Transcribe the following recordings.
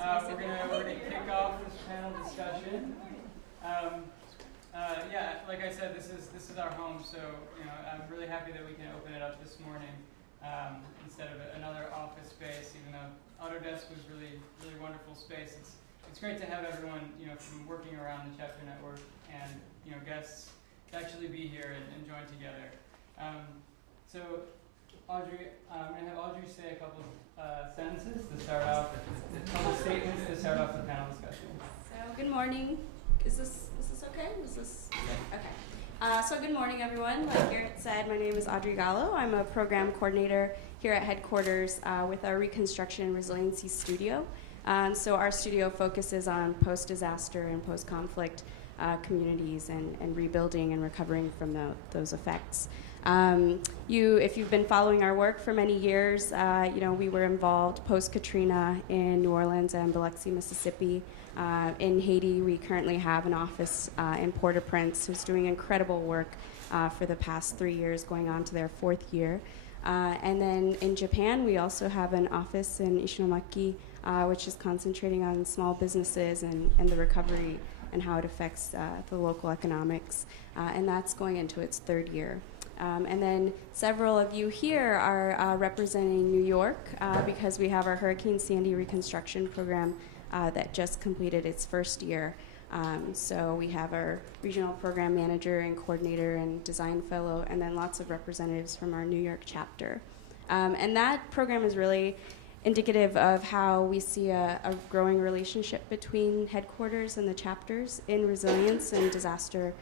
We're gonna kick off this panel discussion. Like I said, this is our home, so I'm really happy that we can open it up this morning instead of another office space. Even though Autodesk was really wonderful space, it's great to have everyone from working around the chapter network and guests to actually be here and join together. So Audrey, I'm going to have Audrey say a couple sentences to start off, a couple statements to start off the panel discussion. So good morning. Is this okay? Okay. So good morning, everyone. Like Garrett said, my name is Audrey Gallo. I'm a program coordinator here at headquarters with our Reconstruction and Resiliency Studio. So our studio focuses on post-disaster and post-conflict communities and rebuilding and recovering from those effects. If you've been following our work for many years, we were involved post-Katrina in New Orleans and Biloxi, Mississippi. In Haiti, we currently have an office in Port-au-Prince who's doing incredible work for the past 3 years, going on to their 4th year. And then in Japan, we also have an office in Ishinomaki, which is concentrating on small businesses and the recovery and how it affects the local economics. And that's going into its 3rd year. And then several of you here are representing New York because we have our Hurricane Sandy reconstruction program that just completed its 1st year. So we have our regional program manager and coordinator and design fellow, and then lots of representatives from our New York chapter. And that program is really indicative of how we see a growing relationship between headquarters and the chapters in resilience and disaster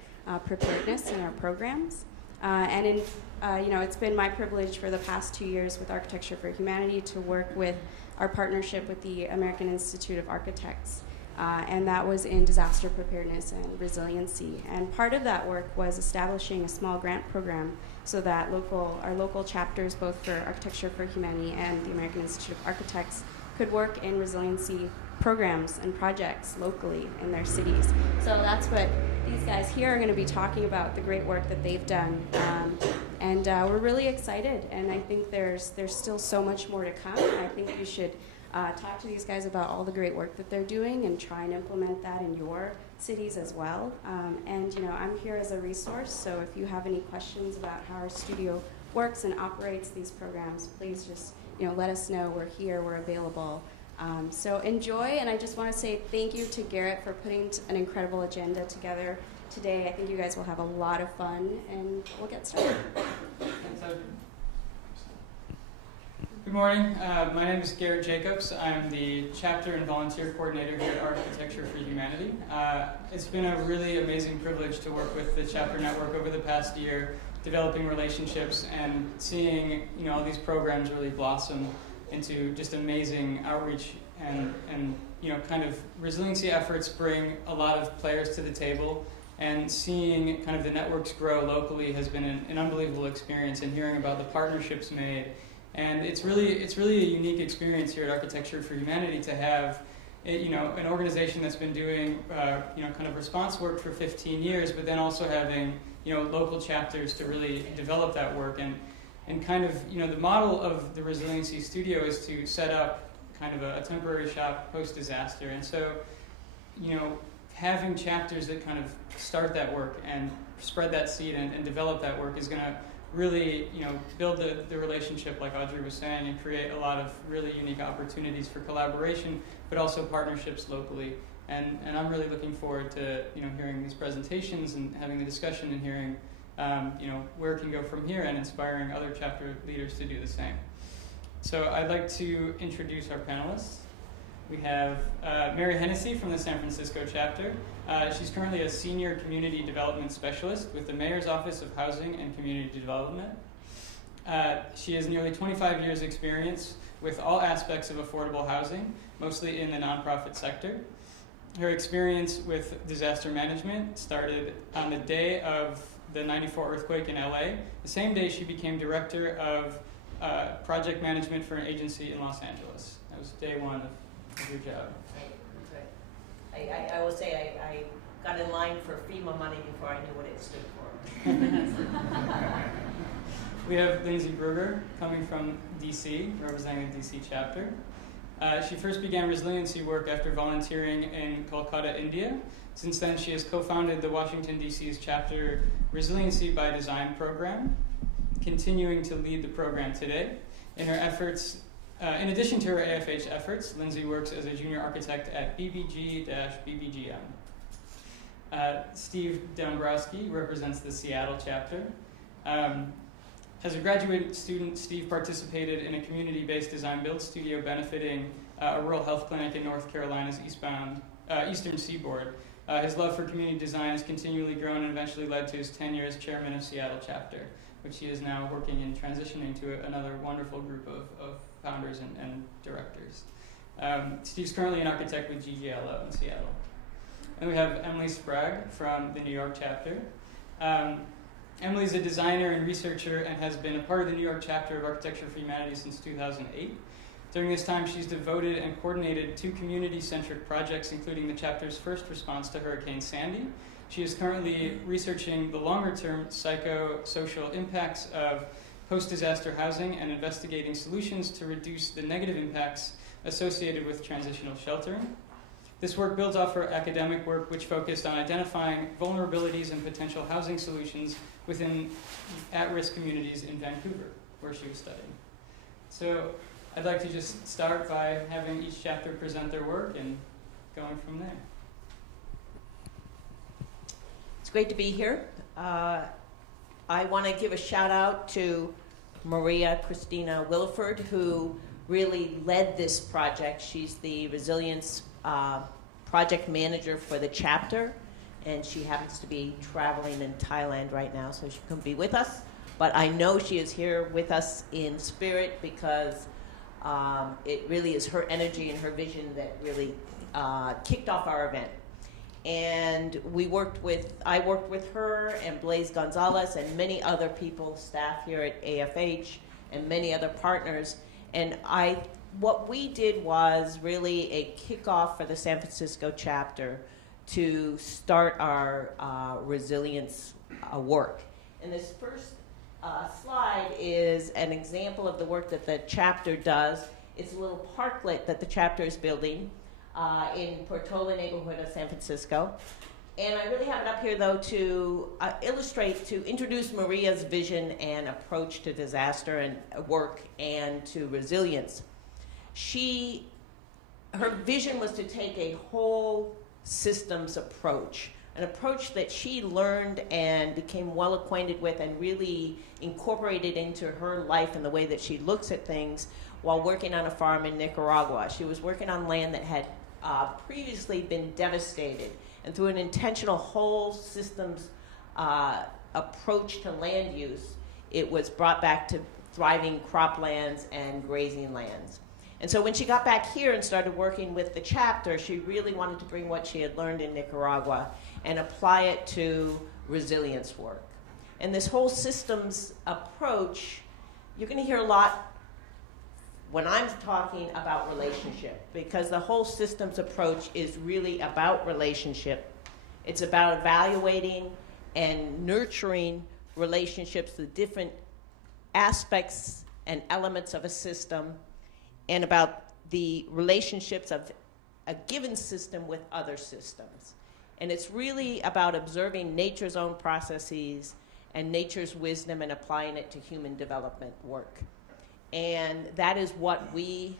preparedness in our programs. It's been my privilege for the past 2 years with Architecture for Humanity to work with our partnership with the American Institute of Architects, and that was in disaster preparedness and resiliency. And part of that work was establishing a small grant program so that our local chapters, both for Architecture for Humanity and the American Institute of Architects, could work in resiliency programs and projects locally in their cities. So that's what these guys here are going to be talking about, the great work that they've done. And we're really excited, and I think there's still so much more to come. I think you should talk to these guys about all the great work that they're doing and try and implement that in your cities as well. I'm here as a resource, so if you have any questions about how our studio works and operates these programs, please just let us know. We're here, we're available. So enjoy, and I just want to say thank you to Garrett for putting an incredible agenda together today. I think you guys will have a lot of fun, and we'll get started. Good morning. My name is Garrett Jacobs. I'm the chapter and volunteer coordinator here at Architecture for Humanity. It's been a really amazing privilege to work with the chapter network over the past year, developing relationships and seeing all these programs really blossom into just amazing outreach and kind of resiliency efforts bring a lot of players to the table, and seeing kind of the networks grow locally has been an unbelievable experience, and hearing about the partnerships made. And it's really a unique experience here at Architecture for Humanity to have an organization that's been doing kind of response work for 15 years, but then also having local chapters to really develop that work. And kind of, the model of the Resiliency Studio is to set up kind of a temporary shop post-disaster. And so, having chapters that kind of start that work and spread that seed and develop that work is going to really, build the relationship, like Audrey was saying, and create a lot of really unique opportunities for collaboration, but also partnerships locally. And I'm really looking forward to, hearing these presentations and having the discussion and hearing where it can go from here, and inspiring other chapter leaders to do the same. So I'd like to introduce our panelists. We have Mary Hennessy from the San Francisco chapter. She's currently a senior community development specialist with the Mayor's Office of Housing and Community Development. She has nearly 25 years' experience with all aspects of affordable housing, mostly in the nonprofit sector. Her experience with disaster management started on the day of the '94 earthquake in LA, the same day she became director of project management for an agency in Los Angeles. That was day one of your job. I will say I got in line for FEMA money before I knew what it stood for. We have Lindsay Bruger coming from DC, representing the DC chapter. She first began resiliency work after volunteering in Kolkata, India. Since then, she has co-founded the Washington, D.C.'s chapter Resiliency by Design program, continuing to lead the program today. In her efforts, in addition to her AFH efforts, Lindsay works as a junior architect at BBG-BBGM. Steve Dombrowski represents the Seattle chapter. As a graduate student, Steve participated in a community-based design build studio benefiting a rural health clinic in North Carolina's eastern seaboard. His love for community design has continually grown and eventually led to his tenure as chairman of Seattle chapter, which he is now working in transitioning to another wonderful group of founders and directors. Steve's currently an architect with GGLO in Seattle. And we have Emily Sprague from the New York chapter. Emily's a designer and researcher and has been a part of the New York chapter of Architecture for Humanity since 2008. During this time, she's devoted and coordinated 2 community-centric projects, including the chapter's first response to Hurricane Sandy. She is currently researching the longer-term psychosocial impacts of post-disaster housing and investigating solutions to reduce the negative impacts associated with transitional sheltering. This work builds off her academic work, which focused on identifying vulnerabilities and potential housing solutions within at-risk communities in Vancouver, where she was studying. So I'd like to just start by having each chapter present their work and going from there. It's great to be here. I want to give a shout out to Maria Christina Williford, who really led this project. She's the Resilience project manager for the chapter, and she happens to be traveling in Thailand right now, so she couldn't be with us. But I know she is here with us in spirit because it really is her energy and her vision that really kicked off our event. And I worked with her and Blaise Gonzalez and many other people, staff here at AFH, and many other partners. And what we did was really a kickoff for the San Francisco chapter to start our resilience work. And this first slide is an example of the work that the chapter does. It's a little parklet that the chapter is building in Portola neighborhood of San Francisco. And I really have it up here, though, to introduce Maria's vision and approach to disaster and work and to resilience. Her vision was to take a whole systems approach, an approach that she learned and became well acquainted with and really incorporated into her life and the way that she looks at things while working on a farm in Nicaragua. She was working on land that had previously been devastated, and through an intentional whole systems approach to land use, it was brought back to thriving croplands and grazing lands. And so when she got back here and started working with the chapter, she really wanted to bring what she had learned in Nicaragua and apply it to resilience work. And this whole systems approach, you're going to hear a lot when I'm talking about relationship, because the whole systems approach is really about relationship. It's about evaluating and nurturing relationships, the different aspects and elements of a system, and about the relationships of a given system with other systems. And it's really about observing nature's own processes and nature's wisdom and applying it to human development work. And that is what we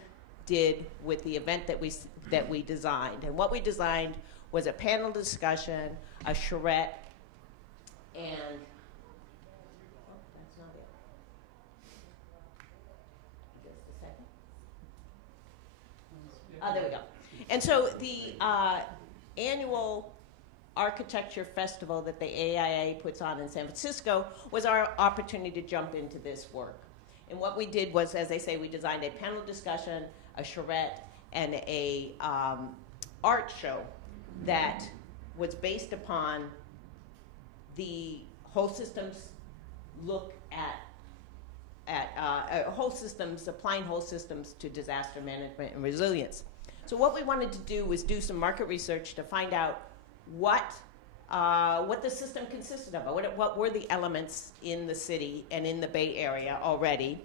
did with the event that we designed. And what we designed was a panel discussion, a charrette, and that's not it. Just a second. There we go. And so the annual architecture festival that the AIA puts on in San Francisco was our opportunity to jump into this work. And what we did was, as I say, we designed a panel discussion, a charrette, and a art show that was based upon the whole systems look at whole systems, applying whole systems to disaster management and resilience. So what we wanted to do was do some market research to find out what the system consisted of, what were the elements in the city and in the Bay Area already,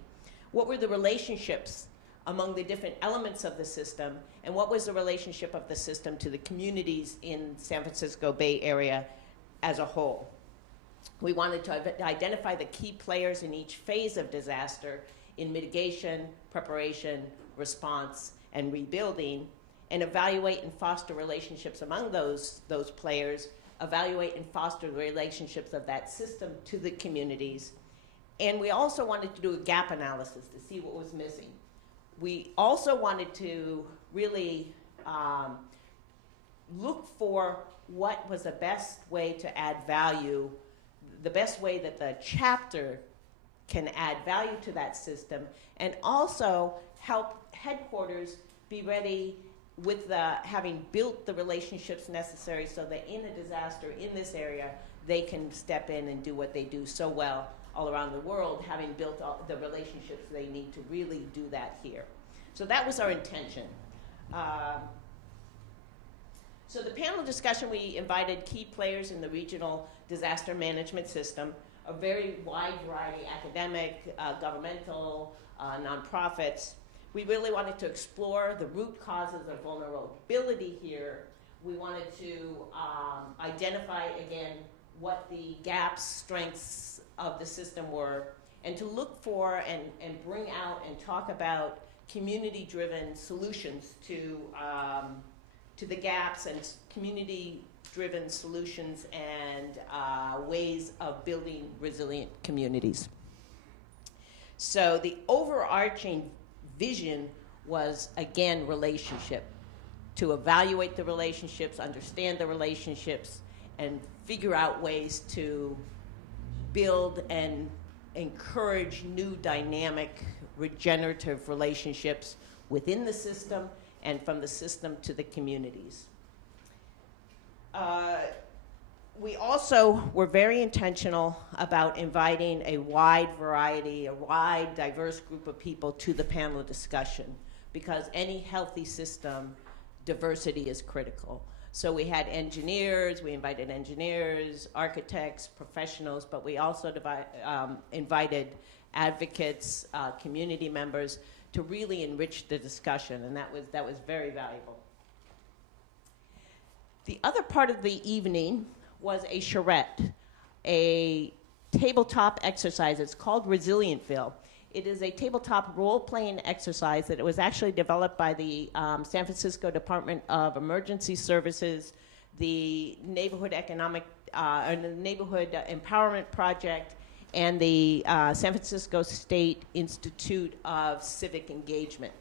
what were the relationships among the different elements of the system, and what was the relationship of the system to the communities in San Francisco Bay Area as a whole. We wanted to identify the key players in each phase of disaster in mitigation, preparation, response, and rebuilding, and evaluate and foster relationships among those players, evaluate and foster the relationships of that system to the communities. And we also wanted to do a gap analysis to see what was missing. We also wanted to really look for what was the best way to add value, the best way that the chapter can add value to that system, and also help headquarters be ready with having built the relationships necessary so that in a disaster in this area, they can step in and do what they do so well all around the world, having built all the relationships they need to really do that here. So that was our intention. So the panel discussion, we invited key players in the regional disaster management system, a very wide variety, academic, governmental, nonprofits. We really wanted to explore the root causes of vulnerability here. We wanted to identify, again, what the gaps, strengths of the system were, and to look for and bring out and talk about community-driven solutions to the gaps, and community-driven solutions and ways of building resilient communities. So the overarching vision was, again, relationship. To evaluate the relationships, understand the relationships, and figure out ways to build and encourage new dynamic, regenerative relationships within the system and from the system to the communities. We also were very intentional about inviting a wide variety, a wide, diverse group of people to the panel discussion, because any healthy system, diversity is critical. So we had engineers, we invited engineers, architects, professionals, but we also invited advocates, community members to really enrich the discussion, and that was very valuable. The other part of the evening was a charrette, a tabletop exercise. It's called Resilientville. It is a tabletop role-playing exercise that was actually developed by the San Francisco Department of Emergency Services, the Neighborhood Neighborhood Empowerment Project, and the San Francisco State Institute of Civic Engagement.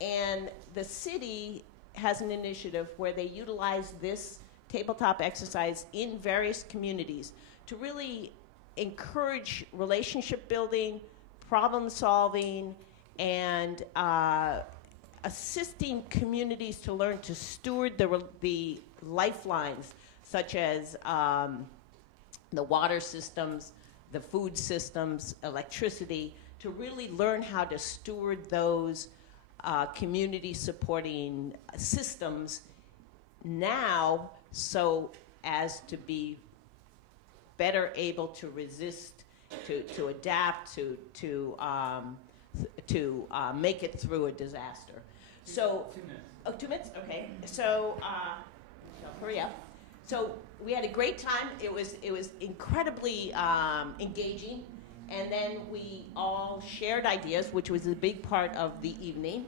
And the city has an initiative where they utilize this tabletop exercise in various communities to really encourage relationship building, problem solving, and assisting communities to learn to steward the lifelines, such as the water systems, the food systems, electricity, to really learn how to steward those community supporting systems now, so as to be better able to resist, to adapt, to make it through a disaster. So, 2 minutes. Oh, 2 minutes? Okay. So, hurry up. So we had a great time. It was incredibly engaging, and then we all shared ideas, which was a big part of the evening.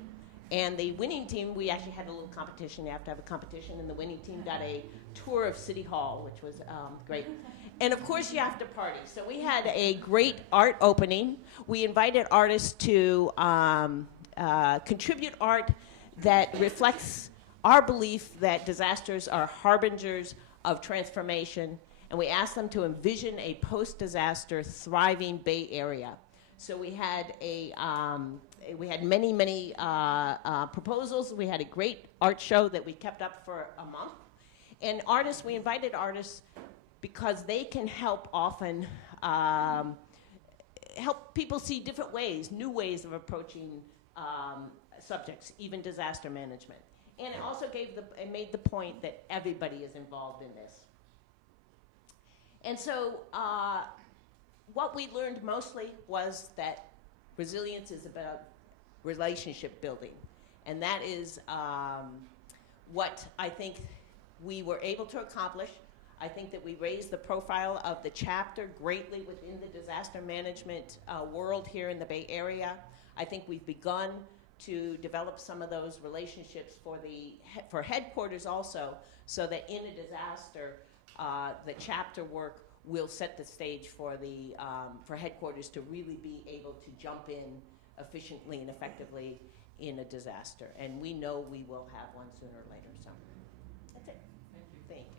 And the winning team, we actually had a little competition. You have to have a competition, and the winning team got a tour of City Hall, which was great. And of course, you have to party. So we had a great art opening. We invited artists to contribute art that reflects our belief that disasters are harbingers of transformation, and we asked them to envision a post-disaster thriving Bay Area. So we had many proposals. We had a great art show that we kept up for a month. And artists, we invited artists because they can help often help people see different ways, new ways of approaching subjects, even disaster management. And it also made the point that everybody is involved in this. And so what we learned mostly was that resilience is about relationship building. And that is what I think we were able to accomplish. I think that we raised the profile of the chapter greatly within the disaster management world here in the Bay Area. I think we've begun to develop some of those relationships for headquarters also, so that in a disaster, the chapter work will set the stage for headquarters to really be able to jump in efficiently and effectively in a disaster. And we know we will have one sooner or later. So that's it. Thank you. Thank you.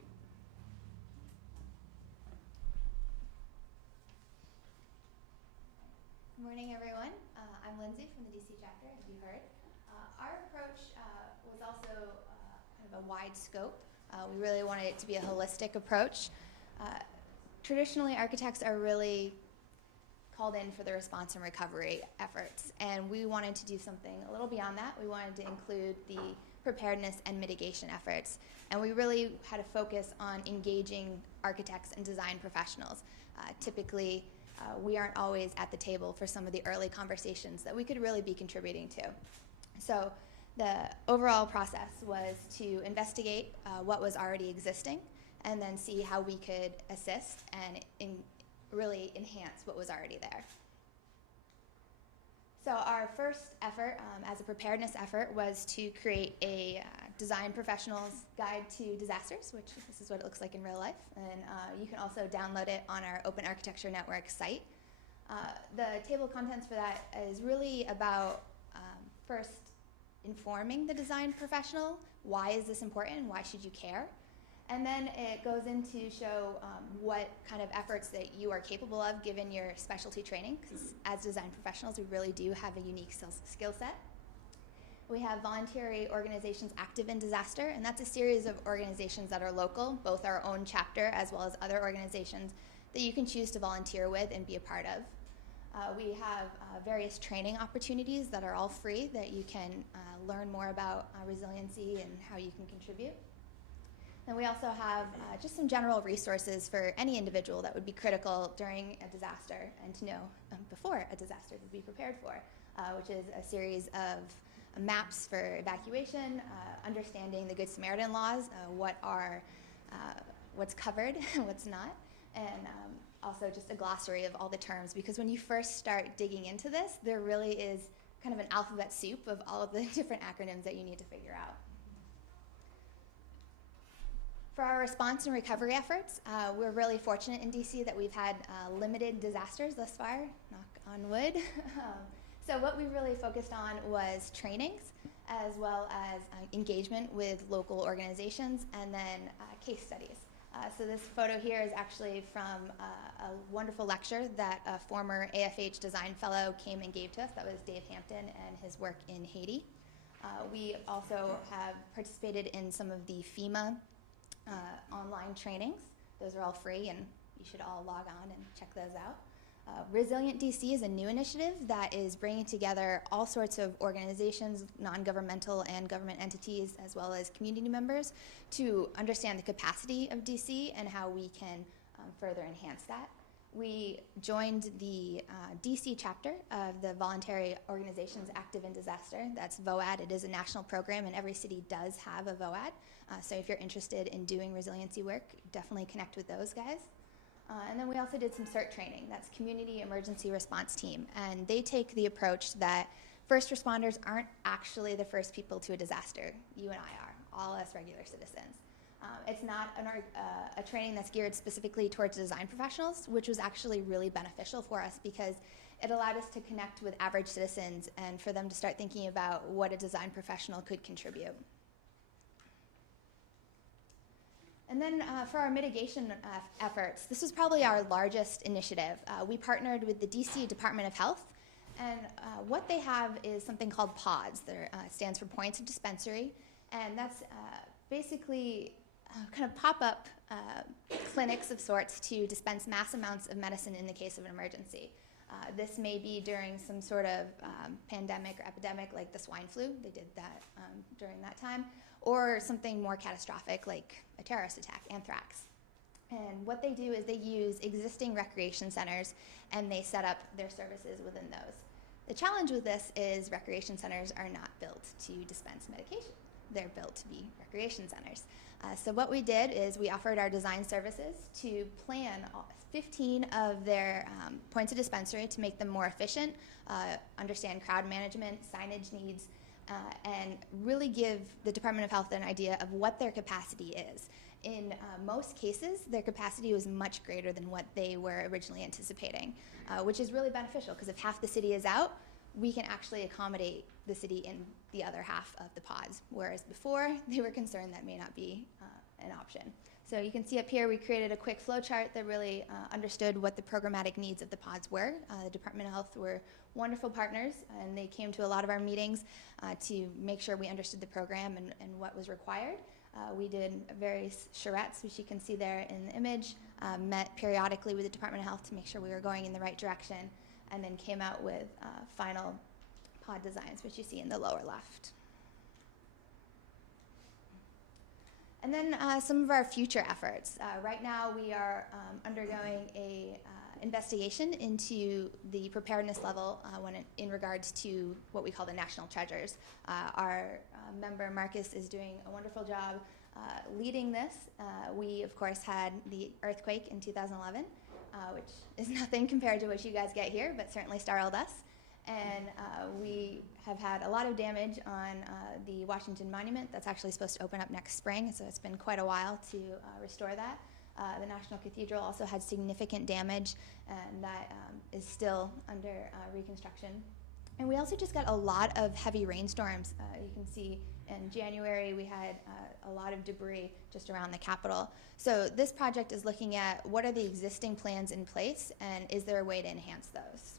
Good morning, everyone. I'm Lindsay from the DC chapter, as you heard. Our approach was also kind of a wide scope. We really wanted it to be a holistic approach. Traditionally, architects are really called in for the response and recovery efforts, and we wanted to do something a little beyond that. We wanted to include the preparedness and mitigation efforts, and we really had a focus on engaging architects and design professionals. Typically, we aren't always at the table for some of the early conversations that we could really be contributing to. So the overall process was to investigate what was already existing and then see how we could assist and really enhance what was already there. So our first effort as a preparedness effort was to create a design professional's guide to disasters, which this is what it looks like in real life. And you can also download it on our Open Architecture Network site. The table of contents for that is really about first informing the design professional, why is this important and why should you care? And then it goes into show what kind of efforts that you are capable of given your specialty training, because as design professionals, we really do have a unique skill set. We have voluntary organizations active in disaster, and that's a series of organizations that are local, both our own chapter as well as other organizations that you can choose to volunteer with and be a part of. We have various training opportunities that are all free that you can learn more about resiliency and how you can contribute. And we also have just some general resources for any individual that would be critical during a disaster and to know before a disaster to be prepared for, which is a series of maps for evacuation, understanding the Good Samaritan laws, what's covered, what's not, and also just a glossary of all the terms, because when you first start digging into this, there really is kind of an alphabet soup of all of the different acronyms that you need to figure out. For our response and recovery efforts, we're really fortunate in DC that we've had limited disasters thus far, knock on wood. So what we really focused on was trainings, as well as engagement with local organizations, and then case studies. So this photo here is actually from a wonderful lecture that a former AFH design fellow came and gave to us. That was Dave Hampton and his work in Haiti. We also have participated in some of the FEMA online trainings. Those are all free, and you should all log on and check those out. Resilient DC is a new initiative that is bringing together all sorts of organizations, non-governmental and government entities, as well as community members, to understand the capacity of DC and how we can further enhance that. We joined the DC chapter of the Voluntary Organizations Active in Disaster. That's VOAD. It is a national program, and every city does have a VOAD. So if you're interested in doing resiliency work, definitely connect with those guys. And then we also did some CERT training. That's Community Emergency Response Team. And they take the approach that first responders aren't actually the first people to a disaster. You and I are, all us regular citizens. It's not a training that's geared specifically towards design professionals, which was actually really beneficial for us because it allowed us to connect with average citizens and for them to start thinking about what a design professional could contribute. And then for our mitigation efforts, this was probably our largest initiative. We partnered with the DC Department of Health, and what they have is something called PODS. It stands for Points of Dispensary, and that's basically kind of pop-up clinics of sorts to dispense mass amounts of medicine in the case of an emergency. This may be during some sort of pandemic or epidemic like the swine flu. They did that during that time. Or something more catastrophic like a terrorist attack, anthrax. And what they do is they use existing recreation centers and they set up their services within those. The challenge with this is recreation centers are not built to dispense medication. They're built to be recreation centers. So what we did is we offered our design services to plan 15 of their points of dispensary to make them more efficient, understand crowd management, signage needs, and really give the Department of Health an idea of what their capacity is. In most cases, their capacity was much greater than what they were originally anticipating, which is really beneficial because if half the city is out, we can actually accommodate the city in the other half of the pods, whereas before they were concerned that may not be an option. So you can see up here we created a quick flow chart that really understood what the programmatic needs of the pods were. The Department of Health were wonderful partners, and they came to a lot of our meetings to make sure we understood the program and what was required. We did various charrettes, which you can see there in the image, met periodically with the Department of Health to make sure we were going in the right direction, and then came out with final pod designs, which you see in the lower left. And then some of our future efforts. Right now we are undergoing a investigation into the preparedness level in regards to what we call the national treasures. Our member Marcus is doing a wonderful job leading this. We, of course, had the earthquake in 2011, which is nothing compared to what you guys get here, but certainly startled us. And we have had a lot of damage on the Washington Monument. That's actually supposed to open up next spring, so it's been quite a while to restore that. The National Cathedral also had significant damage, and that is still under reconstruction. And we also just got a lot of heavy rainstorms. You can see in January we had a lot of debris just around the Capitol. So this project is looking at what are the existing plans in place, and is there a way to enhance those?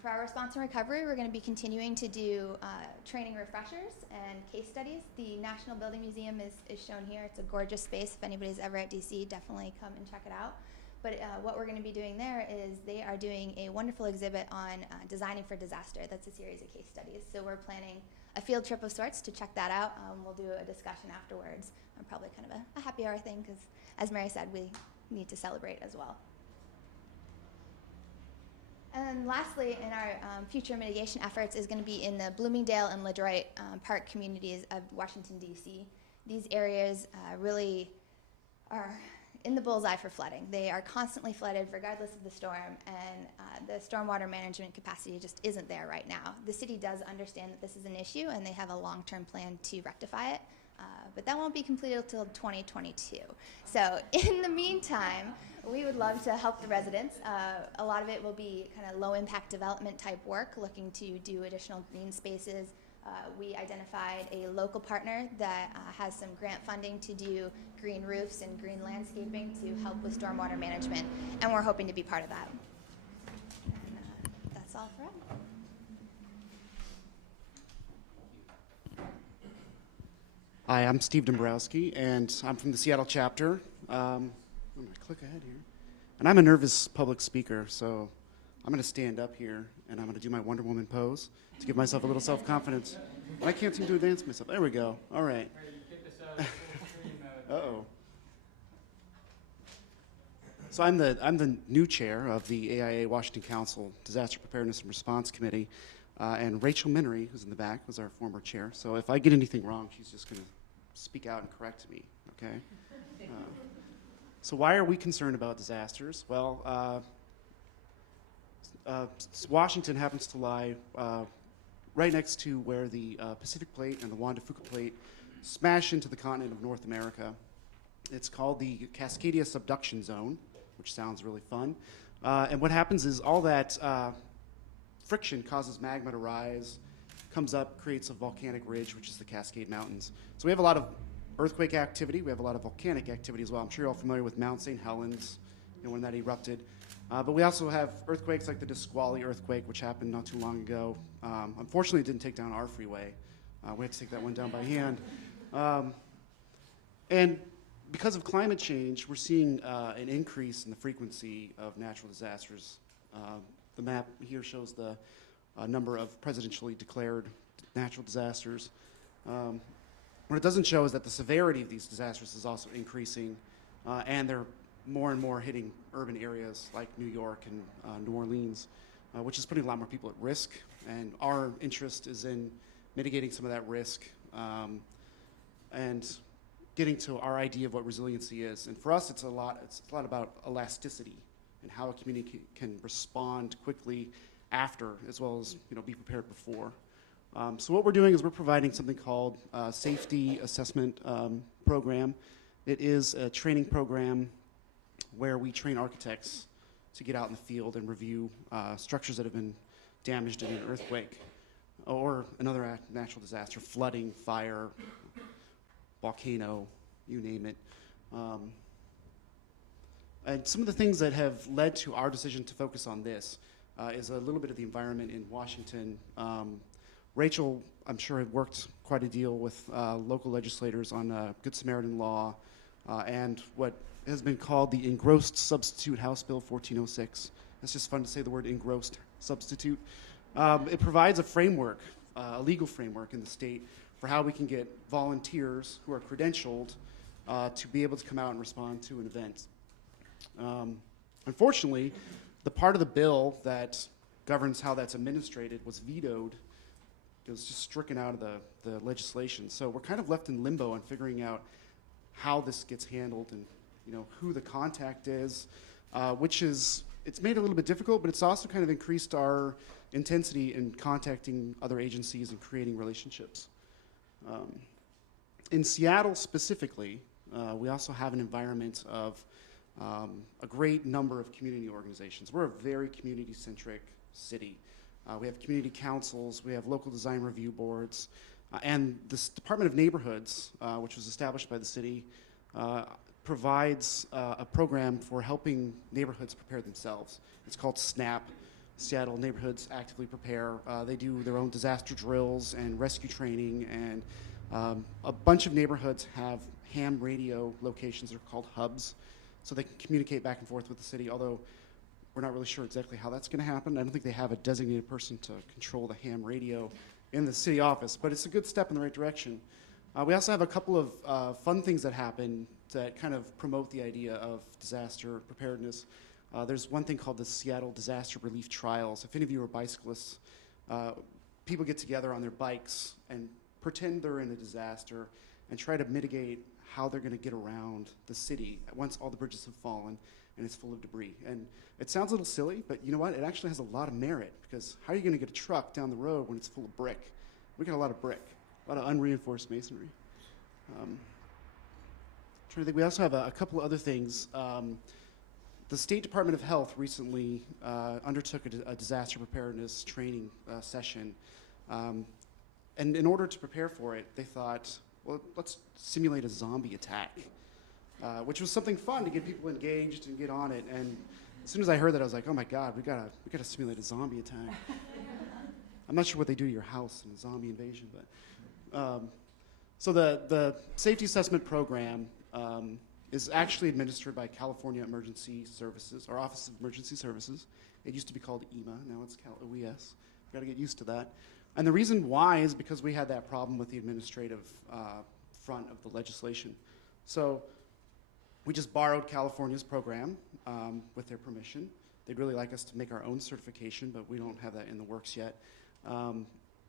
For our response and recovery, we're going to be continuing to do training refreshers and case studies. The National Building Museum is shown here. It's a gorgeous space. If anybody's ever at DC, definitely come and check it out. But what we're going to be doing there is they are doing a wonderful exhibit on designing for disaster. That's a series of case studies. So we're planning a field trip of sorts to check that out. We'll do a discussion afterwards. Probably kind of a happy hour thing because, as Mary said, we need to celebrate as well. And lastly, in our future mitigation efforts is going to be in the Bloomingdale and LaDroit Park communities of Washington, D.C. These areas really are in the bullseye for flooding. They are constantly flooded regardless of the storm, and the stormwater management capacity just isn't there right now. The city does understand that this is an issue, and they have a long-term plan to rectify it, but that won't be completed until 2022. So in the meantime, we would love to help the residents. A lot of it will be kind of low-impact development type work, looking to do additional green spaces. We identified a local partner that has some grant funding to do green roofs and green landscaping to help with stormwater management, and we're hoping to be part of that. And that's all for us. Hi, I'm Steve Dombrowski, and I'm from the Seattle chapter. I'm going to click ahead here. And I'm a nervous public speaker, so I'm going to stand up here, and I'm going to do my Wonder Woman pose to give myself a little self-confidence. I can't seem to advance myself. There we go. All right. Uh-oh. So I'm the new chair of the AIA Washington Council Disaster Preparedness and Response Committee, and Rachel Minery, who's in the back, was our former chair. So if I get anything wrong, she's just going to speak out and correct me, okay? So why are we concerned about disasters? Well, Washington happens to lie right next to where the Pacific Plate and the Juan de Fuca Plate smash into the continent of North America. It's called the Cascadia Subduction Zone, which sounds really fun. And what happens is all that friction causes magma to rise, comes up, creates a volcanic ridge, which is the Cascade Mountains. So we have a lot of earthquake activity. We have a lot of volcanic activity as well. I'm sure you're all familiar with Mount St. Helens, when that erupted. But we also have earthquakes like the Nisqually earthquake, which happened not too long ago. Unfortunately, it didn't take down our freeway. We had to take that one down by hand. And because of climate change, we're seeing an increase in the frequency of natural disasters. The map here shows the number of presidentially declared natural disasters. What it doesn't show is that the severity of these disasters is also increasing, and they're more and more hitting urban areas like New York and New Orleans, which is putting a lot more people at risk. And our interest is in mitigating some of that risk and getting to our idea of what resiliency is. And for us, it's a lot about elasticity and how a community can respond quickly after, as well as be prepared before. So what we're doing is we're providing something called safety assessment program. It is a training program where we train architects to get out in the field and review structures that have been damaged in an earthquake or another natural disaster, flooding, fire, volcano, you name it. And some of the things that have led to our decision to focus on this is a little bit of the environment in Washington. Rachel, I'm sure, had worked quite a deal with local legislators on Good Samaritan law and what has been called the Engrossed Substitute House Bill 1406. It's just fun to say the word engrossed substitute. It provides a framework, a legal framework in the state for how we can get volunteers who are credentialed to be able to come out and respond to an event. Unfortunately, the part of the bill that governs how that's administrated was vetoed. It was just stricken out of the legislation. So we're kind of left in limbo on figuring out how this gets handled and who the contact is, which is, it's made it a little bit difficult, but it's also kind of increased our intensity in contacting other agencies and creating relationships. In Seattle specifically, we also have an environment of a great number of community organizations. We're a very community-centric city. We have community councils, we have local design review boards, and this Department of Neighborhoods, which was established by the city, provides a program for helping neighborhoods prepare themselves. It's called SNAP, Seattle Neighborhoods Actively Prepare. They do their own disaster drills and rescue training, and a bunch of neighborhoods have ham radio locations that are called hubs, so they can communicate back and forth with the city, although we're not really sure exactly how that's going to happen. I don't think they have a designated person to control the ham radio in the city office, but it's a good step in the right direction. We also have a couple of fun things that happen that kind of promote the idea of disaster preparedness. There's one thing called the Seattle Disaster Relief Trials. If any of you are bicyclists, people get together on their bikes and pretend they're in a disaster and try to mitigate how they're going to get around the city once all the bridges have fallen and it's full of debris. And it sounds a little silly, but you know what? It actually has a lot of merit, because how are you going to get a truck down the road when it's full of brick? We got a lot of brick, a lot of unreinforced masonry. Trying to think, we also have a couple of other things. The State Department of Health recently undertook a disaster preparedness training session. And in order to prepare for it, they thought, well, let's simulate a zombie attack, which was something fun to get people engaged and get on it. And as soon as I heard that, I was like, oh my God, we gotta simulate a zombie attack. I'm not sure what they do to your house in a zombie invasion, but so the safety assessment program is actually administered by California Emergency Services, or Office of Emergency Services. It used to be called EMA, now it's OES. We've got to get used to that. And the reason why is because we had that problem with the administrative front of the legislation. So we just borrowed California's program with their permission. They'd really like us to make our own certification, but we don't have that in the works yet.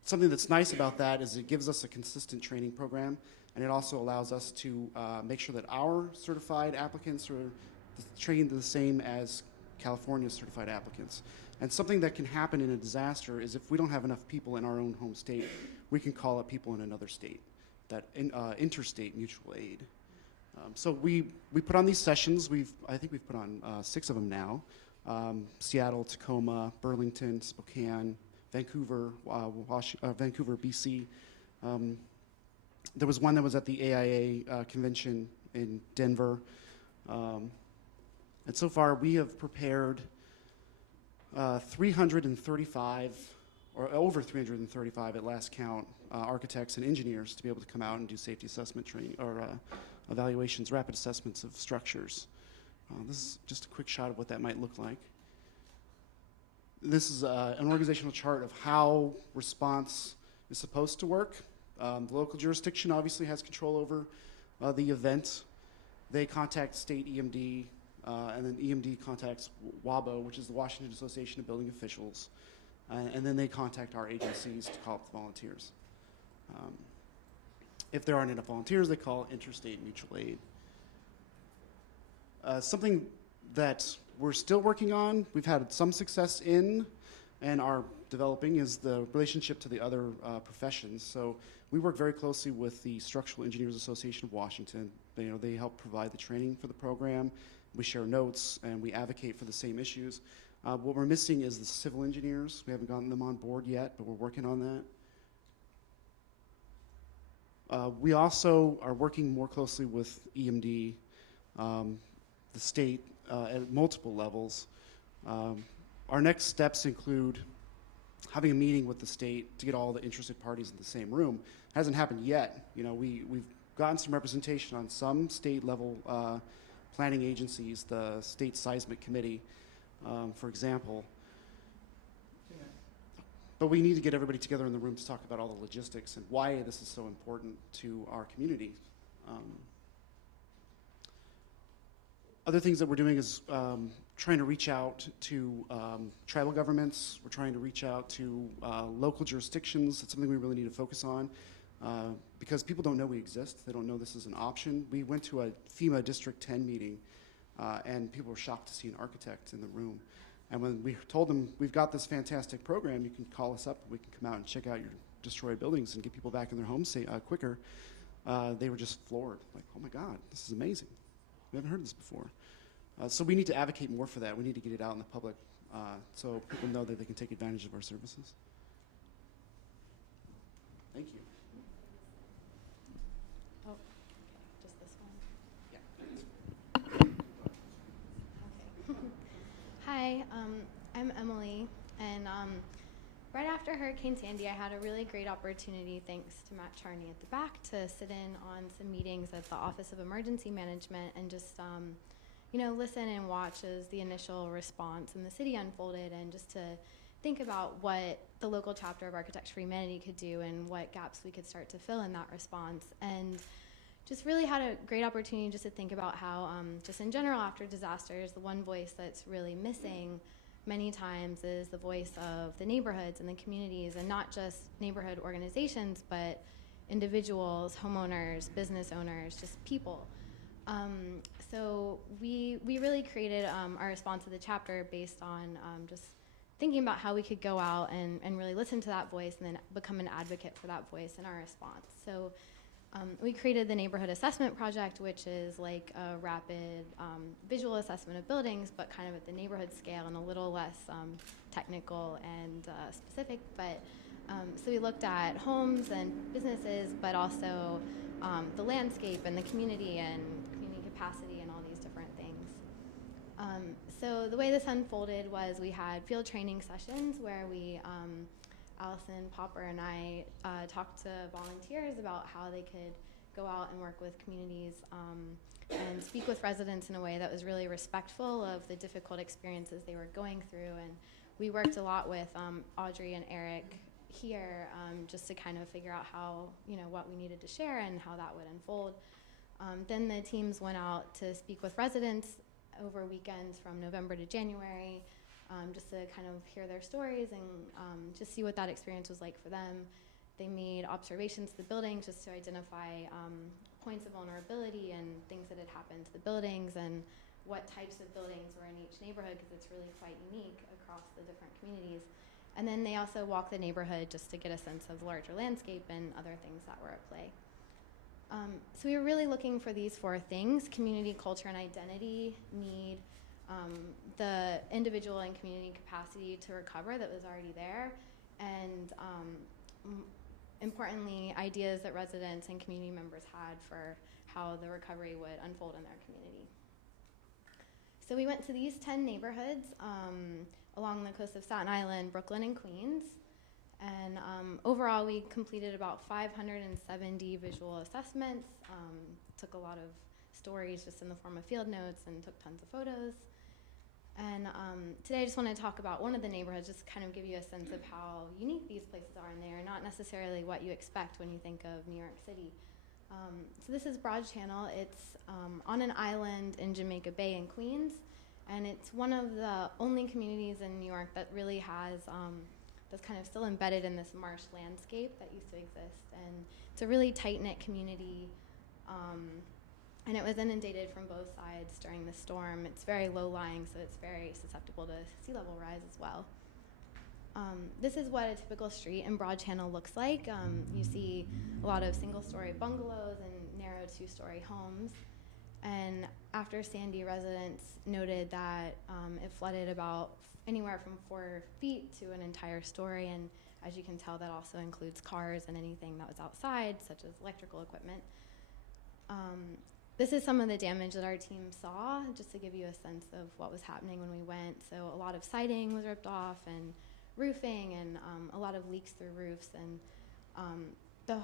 Something that's nice about that is it gives us a consistent training program, and it also allows us to make sure that our certified applicants are trained the same as California's certified applicants. And something that can happen in a disaster is if we don't have enough people in our own home state, we can call up people in another state, that interstate mutual aid. So we put on these sessions. I think we've put on 6 of them now. Seattle, Tacoma, Burlington, Spokane, Vancouver, Vancouver, BC. There was one that was at the AIA convention in Denver. And so far we have prepared 335, or over 335 at last count, architects and engineers to be able to come out and do safety assessment training, or evaluations, rapid assessments of structures. This is just a quick shot of what that might look like. This is an organizational chart of how response is supposed to work. The local jurisdiction obviously has control over the event. They contact state EMD. and then EMD contacts WABO, which is the Washington Association of Building Officials, and then they contact our agencies to call up the volunteers. If there aren't enough volunteers, they call interstate mutual aid. Something that we're still working on, we've had some success in, and are developing, is the relationship to the other professions. So we work very closely with the Structural Engineers Association of Washington. They help provide the training for the program. We share notes, and we advocate for the same issues. What we're missing is the civil engineers. We haven't gotten them on board yet, but we're working on that. We also are working more closely with EMD, the state, at multiple levels. Our next steps include having a meeting with the state to get all the interested parties in the same room. It hasn't happened yet. We've gotten some representation on some state level planning agencies, the State Seismic Committee, for example. But we need to get everybody together in the room to talk about all the logistics and why this is so important to our community. Other things that we're doing is trying to reach out to tribal governments. We're trying to reach out to local jurisdictions. It's something we really need to focus on because people don't know we exist. They don't know this is an option. We went to a FEMA District 10 meeting and people were shocked to see an architect in the room. And when we told them, we've got this fantastic program, you can call us up, we can come out and check out your destroyed buildings and get people back in their homes quicker, they were just floored. Like, oh my God, this is amazing. We haven't heard this before. So we need to advocate more for that. We need to get it out in the public so people know that they can take advantage of our services. Thank you. Oh, just this one? Yeah. Okay. Hi, I'm Emily, and right after Hurricane Sandy, I had a really great opportunity, thanks to Matt Charney at the back, to sit in on some meetings at the Office of Emergency Management and just listen and watch as the initial response in the city unfolded, and just to think about what the local chapter of Architecture for Humanity could do and what gaps we could start to fill in that response. And just really had a great opportunity just to think about how, just in general after disasters, the one voice that's really missing many times is the voice of the neighborhoods and the communities, and not just neighborhood organizations, but individuals, homeowners, business owners, just people. So we really created our response to the chapter based on just thinking about how we could go out and really listen to that voice and then become an advocate for that voice in our response. So we created the Neighborhood Assessment Project, which is like a rapid visual assessment of buildings, but kind of at the neighborhood scale and a little less technical and specific. But so we looked at homes and businesses, but also the landscape and the community and community capacity and all these different things. So the way this unfolded was we had field training sessions where we Allison Popper and I talked to volunteers about how they could go out and work with communities and speak with residents in a way that was really respectful of the difficult experiences they were going through. And we worked a lot with Audrey and Eric here just to kind of figure out how, what we needed to share and how that would unfold. Then the teams went out to speak with residents over weekends from November to January, just to kind of hear their stories and just see what that experience was like for them. They made observations to the buildings just to identify points of vulnerability and things that had happened to the buildings and what types of buildings were in each neighborhood, because it's really quite unique across the different communities. And then they also walked the neighborhood just to get a sense of larger landscape and other things that were at play. So we were really looking for these four things: community, culture, and identity, need, the individual and community capacity to recover that was already there, and importantly, ideas that residents and community members had for how the recovery would unfold in their community. So we went to these 10 neighborhoods along the coast of Staten Island, Brooklyn, and Queens. And overall, we completed about 570 visual assessments, took a lot of stories just in the form of field notes, and took tons of photos. And today I just want to talk about one of the neighborhoods, just to kind of give you a sense of how unique these places are, and they are not necessarily what you expect when you think of New York City. So this is Broad Channel. It's on an island in Jamaica Bay in Queens, and it's one of the only communities in New York that really has, that's kind of still embedded in this marsh landscape that used to exist. And it's a really tight-knit community, and it was inundated from both sides during the storm. It's very low-lying, so it's very susceptible to sea level rise as well. This is what a typical street in Broad Channel looks like. You see a lot of single-story bungalows and narrow two-story homes. And after Sandy, residents noted that it flooded about anywhere from 4 feet to an entire story. And as you can tell, that also includes cars and anything that was outside, such as electrical equipment. This is some of the damage that our team saw, just to give you a sense of what was happening when we went. So a lot of siding was ripped off, and roofing, and a lot of leaks through roofs. And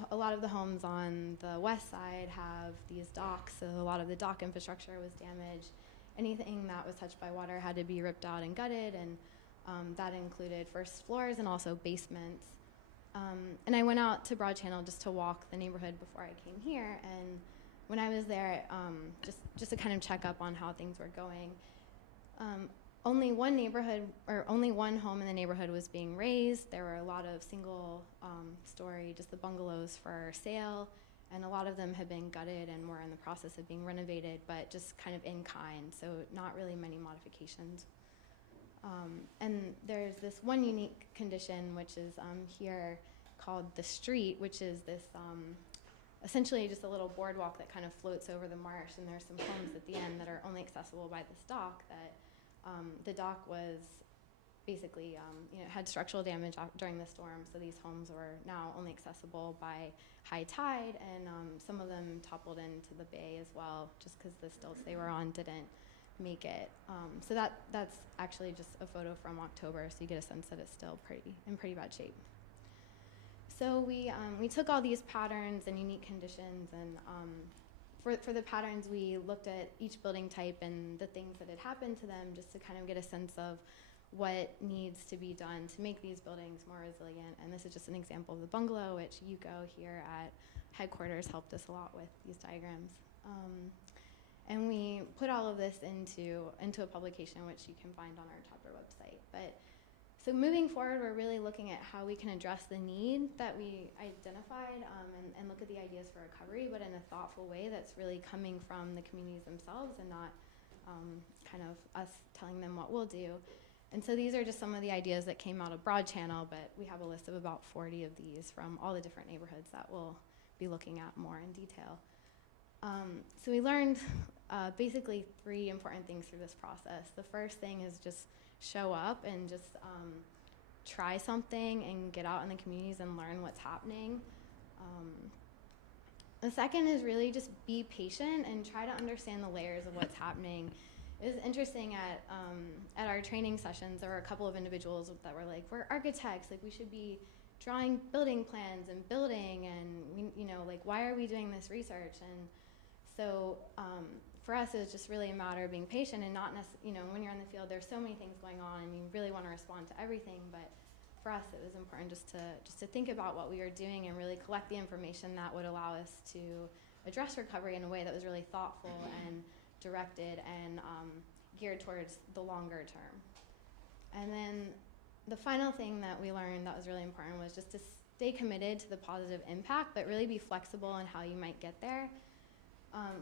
a lot of the homes on the west side have these docks, so a lot of the dock infrastructure was damaged. Anything that was touched by water had to be ripped out and gutted, and that included first floors and also basements. And I went out to Broad Channel just to walk the neighborhood before I came here, and when I was there, just to kind of check up on how things were going, only one neighborhood, or only one home in the neighborhood was being raised. There were a lot of single story, just the bungalows for sale, and a lot of them had been gutted and were in the process of being renovated, but just kind of in kind, so not really many modifications. And there's this one unique condition, which is here called the street, which is this essentially just a little boardwalk that kind of floats over the marsh, and there's some homes at the end that are only accessible by this dock. That the dock was basically, had structural damage during the storm, so these homes were now only accessible by high tide, and some of them toppled into the bay as well, just because the stilts they were on didn't make it. So that's actually just a photo from October, so you get a sense that it's still in pretty bad shape. So we took all these patterns and unique conditions, and for the patterns, we looked at each building type and the things that had happened to them, just to kind of get a sense of what needs to be done to make these buildings more resilient. And this is just an example of the bungalow, which Yuko here at headquarters helped us a lot with these diagrams. And we put all of this into a publication, which you can find on our chapter website. But so moving forward, we're really looking at how we can address the need that we identified, and look at the ideas for recovery, but in a thoughtful way that's really coming from the communities themselves, and not kind of us telling them what we'll do. And so these are just some of the ideas that came out of Broad Channel, but we have a list of about 40 of these from all the different neighborhoods that we'll be looking at more in detail. So we learned basically 3 important things through this process. The first thing is just show up and just try something and get out in the communities and learn what's happening. The second is really just be patient and try to understand the layers of what's happening. It was interesting at our training sessions, there were a couple of individuals that were like, we're architects, like we should be drawing building plans and building, and we, like, why are we doing this research? And so for us, it was just really a matter of being patient and not when you're in the field, there's so many things going on and you really want to respond to everything. But for us, it was important just to think about what we were doing and really collect the information that would allow us to address recovery in a way that was really thoughtful and directed and geared towards the longer term. And then the final thing that we learned that was really important was just to stay committed to the positive impact, but really be flexible in how you might get there.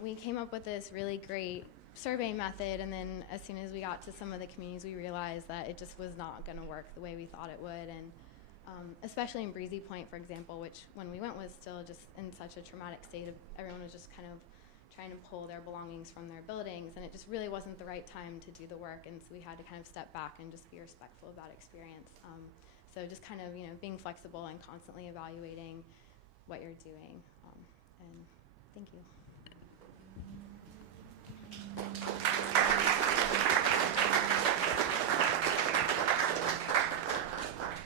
We came up with this really great survey method, and then as soon as we got to some of the communities, we realized that it just was not going to work the way we thought it would. And especially in Breezy Point, for example, which when we went was still just in such a traumatic state of everyone was just kind of trying to pull their belongings from their buildings, and it just really wasn't the right time to do the work, and so we had to kind of step back and just be respectful of that experience. So just kind of being flexible and constantly evaluating what you're doing. And thank you.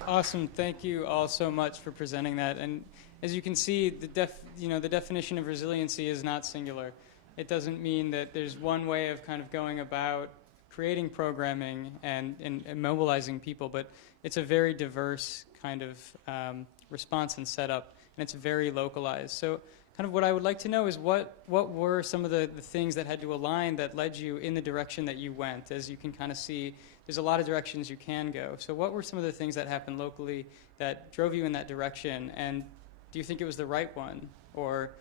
Awesome. Thank you all so much for presenting that. And as you can see, the definition of resiliency is not singular. It doesn't mean that there's one way of kind of going about creating programming and mobilizing people, but it's a very diverse kind of response and setup, and it's very localized. So kind of what I would like to know is what were some of the things that had to align that led you in the direction that you went? As you can kind of see, there's a lot of directions you can go. So what were some of the things that happened locally that drove you in that direction? And do you think it was the right one? Or,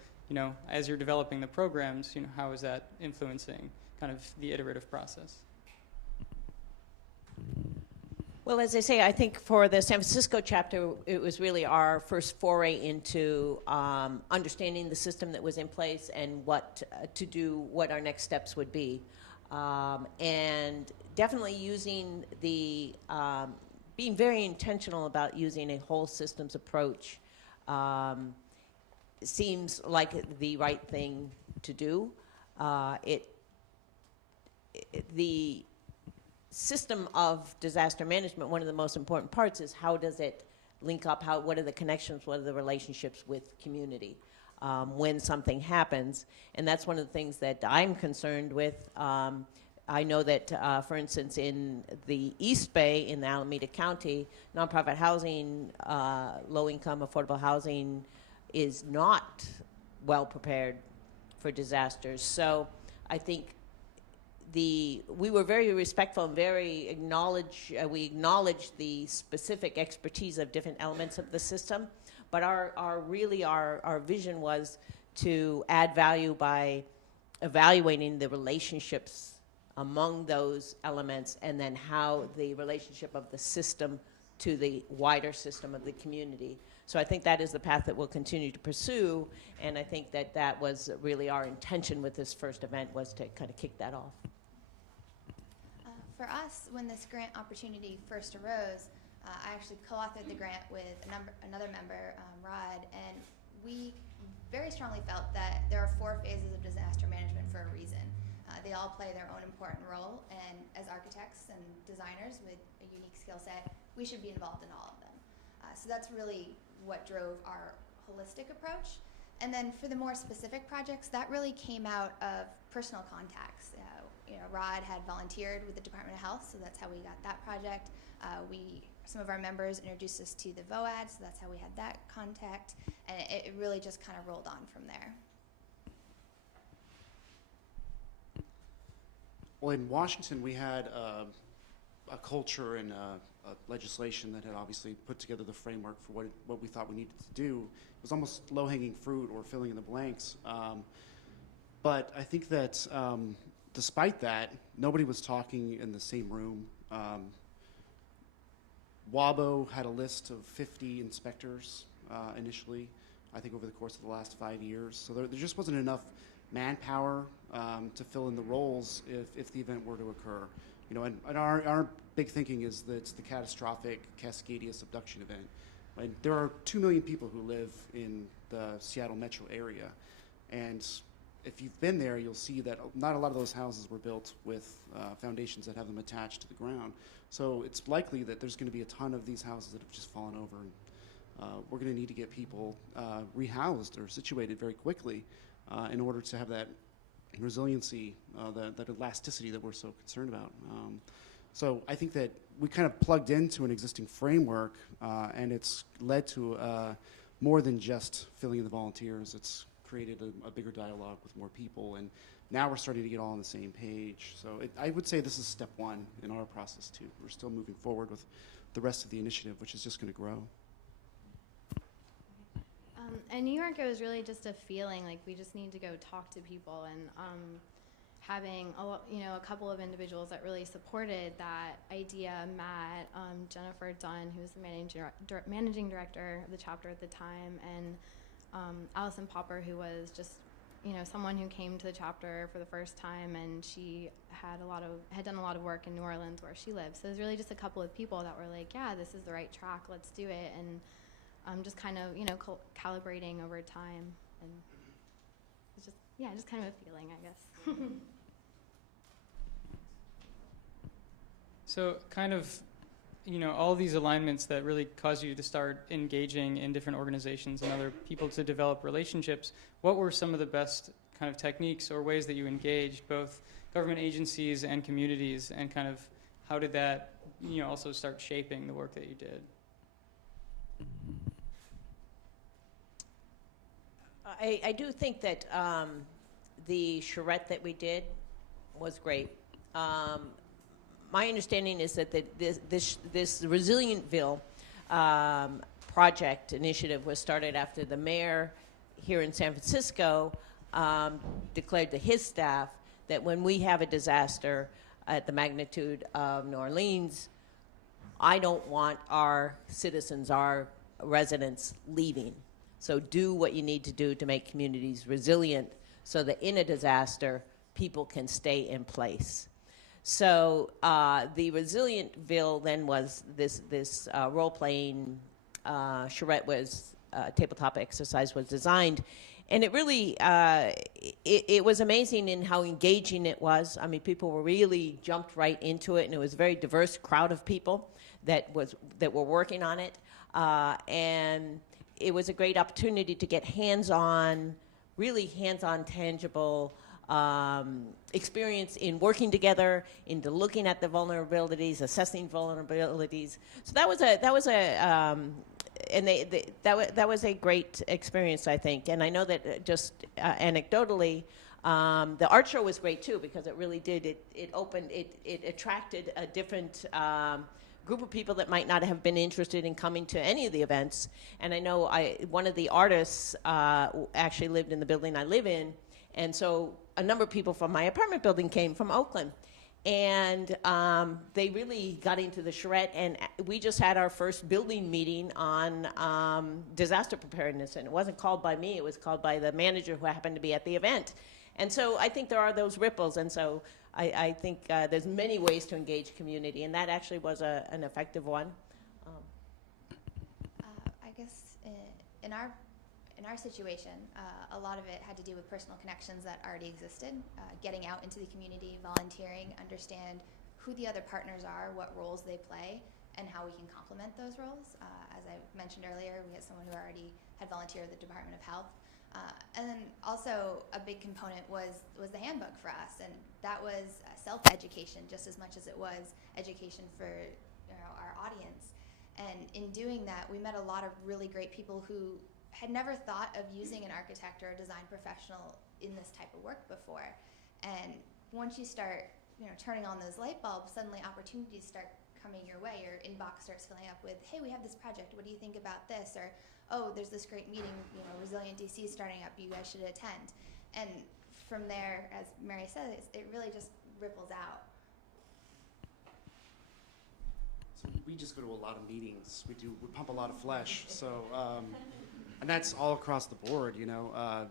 as you're developing the programs, how is that influencing kind of the iterative process? Well, as I say, I think for the San Francisco chapter, it was really our first foray into understanding the system that was in place and what to do, what our next steps would be. And definitely using being very intentional about using a whole systems approach seems like the right thing to do. The system of disaster management, one of the most important parts is how does it link up, what are the connections, what are the relationships with community when something happens. And that's one of the things that I'm concerned with. I know that, for instance, in the East Bay in the Alameda County, nonprofit housing, low-income affordable housing is not well prepared for disasters. So I think we were very respectful and we acknowledged the specific expertise of different elements of the system, but our vision was to add value by evaluating the relationships among those elements and then how the relationship of the system to the wider system of the community. So I think that is the path that we'll continue to pursue, and I think that was really our intention with this first event, was to kind of kick that off. For us, when this grant opportunity first arose, I actually co-authored the grant with another member, Rod, and we very strongly felt that there are 4 phases of disaster management for a reason. They all play their own important role, and as architects and designers with a unique skill set, we should be involved in all of them. So that's really what drove our holistic approach. And then for the more specific projects, that really came out of personal contacts. Rod had volunteered with the Department of Health, so that's how we got that project. Some of our members introduced us to the VOAD, so that's how we had that contact, and it really just kind of rolled on from there. Well, in Washington, we had a culture and legislation that had obviously put together the framework for what we thought we needed to do. It was almost low-hanging fruit or filling in the blanks. But I think that despite that, nobody was talking in the same room. WABO had a list of 50 inspectors initially, I think over the course of the last 5 years. So there just wasn't enough manpower to fill in the roles if the event were to occur. And our big thinking is that it's the catastrophic Cascadia subduction event. And there are 2 million people who live in the Seattle metro area. And if you've been there, you'll see that not a lot of those houses were built with foundations that have them attached to the ground. So it's likely that there's going to be a ton of these houses that have just fallen over. And we're going to need to get people rehoused or situated very quickly in order to have that resiliency, that elasticity that we're so concerned about. So I think that we kind of plugged into an existing framework, and it's led to more than just filling in the volunteers. It's created a bigger dialogue with more people, and now we're starting to get all on the same page. So I would say this is step 1 in our process too. We're still moving forward with the rest of the initiative, which is just going to grow. In New York, it was really just a feeling like we just need to go talk to people, and having a couple of individuals that really supported that idea. Matt, Jennifer Dunn, who was the managing director of the chapter at the time, and Allison Popper, who was just someone who came to the chapter for the first time, and she had done a lot of work in New Orleans where she lives. So it was really just a couple of people that were like, yeah, this is the right track, let's do it, and just kind of calibrating over time, and it's just kind of a feeling, I guess. So kind of, all these alignments that really cause you to start engaging in different organizations and other people to develop relationships, what were some of the best kind of techniques or ways that you engaged both government agencies and communities, and kind of how did that, also start shaping the work that you did? I do think that the charrette that we did was great. My understanding is that this Resilientville project initiative was started after the mayor here in San Francisco declared to his staff that when we have a disaster at the magnitude of New Orleans, I don't want our citizens, our residents leaving. So do what you need to do to make communities resilient so that in a disaster, people can stay in place. So the Resilientville then was this role-playing charrette was tabletop exercise was designed, and it really it was amazing in how engaging it was. I mean, people were really jumped right into it, and it was a very diverse crowd of people that were working on it, and it was a great opportunity to get hands-on, really hands-on, tangible experience in working together, into looking at the vulnerabilities, assessing vulnerabilities. So that was a great experience, I think. And I know that just anecdotally, the art show was great too, because it really did. It attracted a different group of people that might not have been interested in coming to any of the events. And I know one of the artists actually lived in the building I live in, and so a number of people from my apartment building came from Oakland. And they really got into the charrette, and we just had our first building meeting on disaster preparedness, and it wasn't called by me, it was called by the manager who happened to be at the event. And so I think there are those ripples, and so I think there's many ways to engage community, and that actually was an effective one. I guess in our situation, a lot of it had to do with personal connections that already existed, getting out into the community, volunteering, understand who the other partners are, what roles they play, and how we can complement those roles. As I mentioned earlier, we had someone who already had volunteered at the Department of Health. And then also a big component was the handbook for us, and that was self-education just as much as it was education for our audience. And in doing that, we met a lot of really great people who had never thought of using an architect or a design professional in this type of work before. And once you start turning on those light bulbs, suddenly opportunities start coming your way. Your inbox starts filling up with, hey, we have this project, what do you think about this? Or, oh, there's this great meeting, Resilient DC is starting up, you guys should attend. And from there, as Mary said, it really just ripples out. So we just go to a lot of meetings. We pump a lot of flesh. So, and that's all across the board, I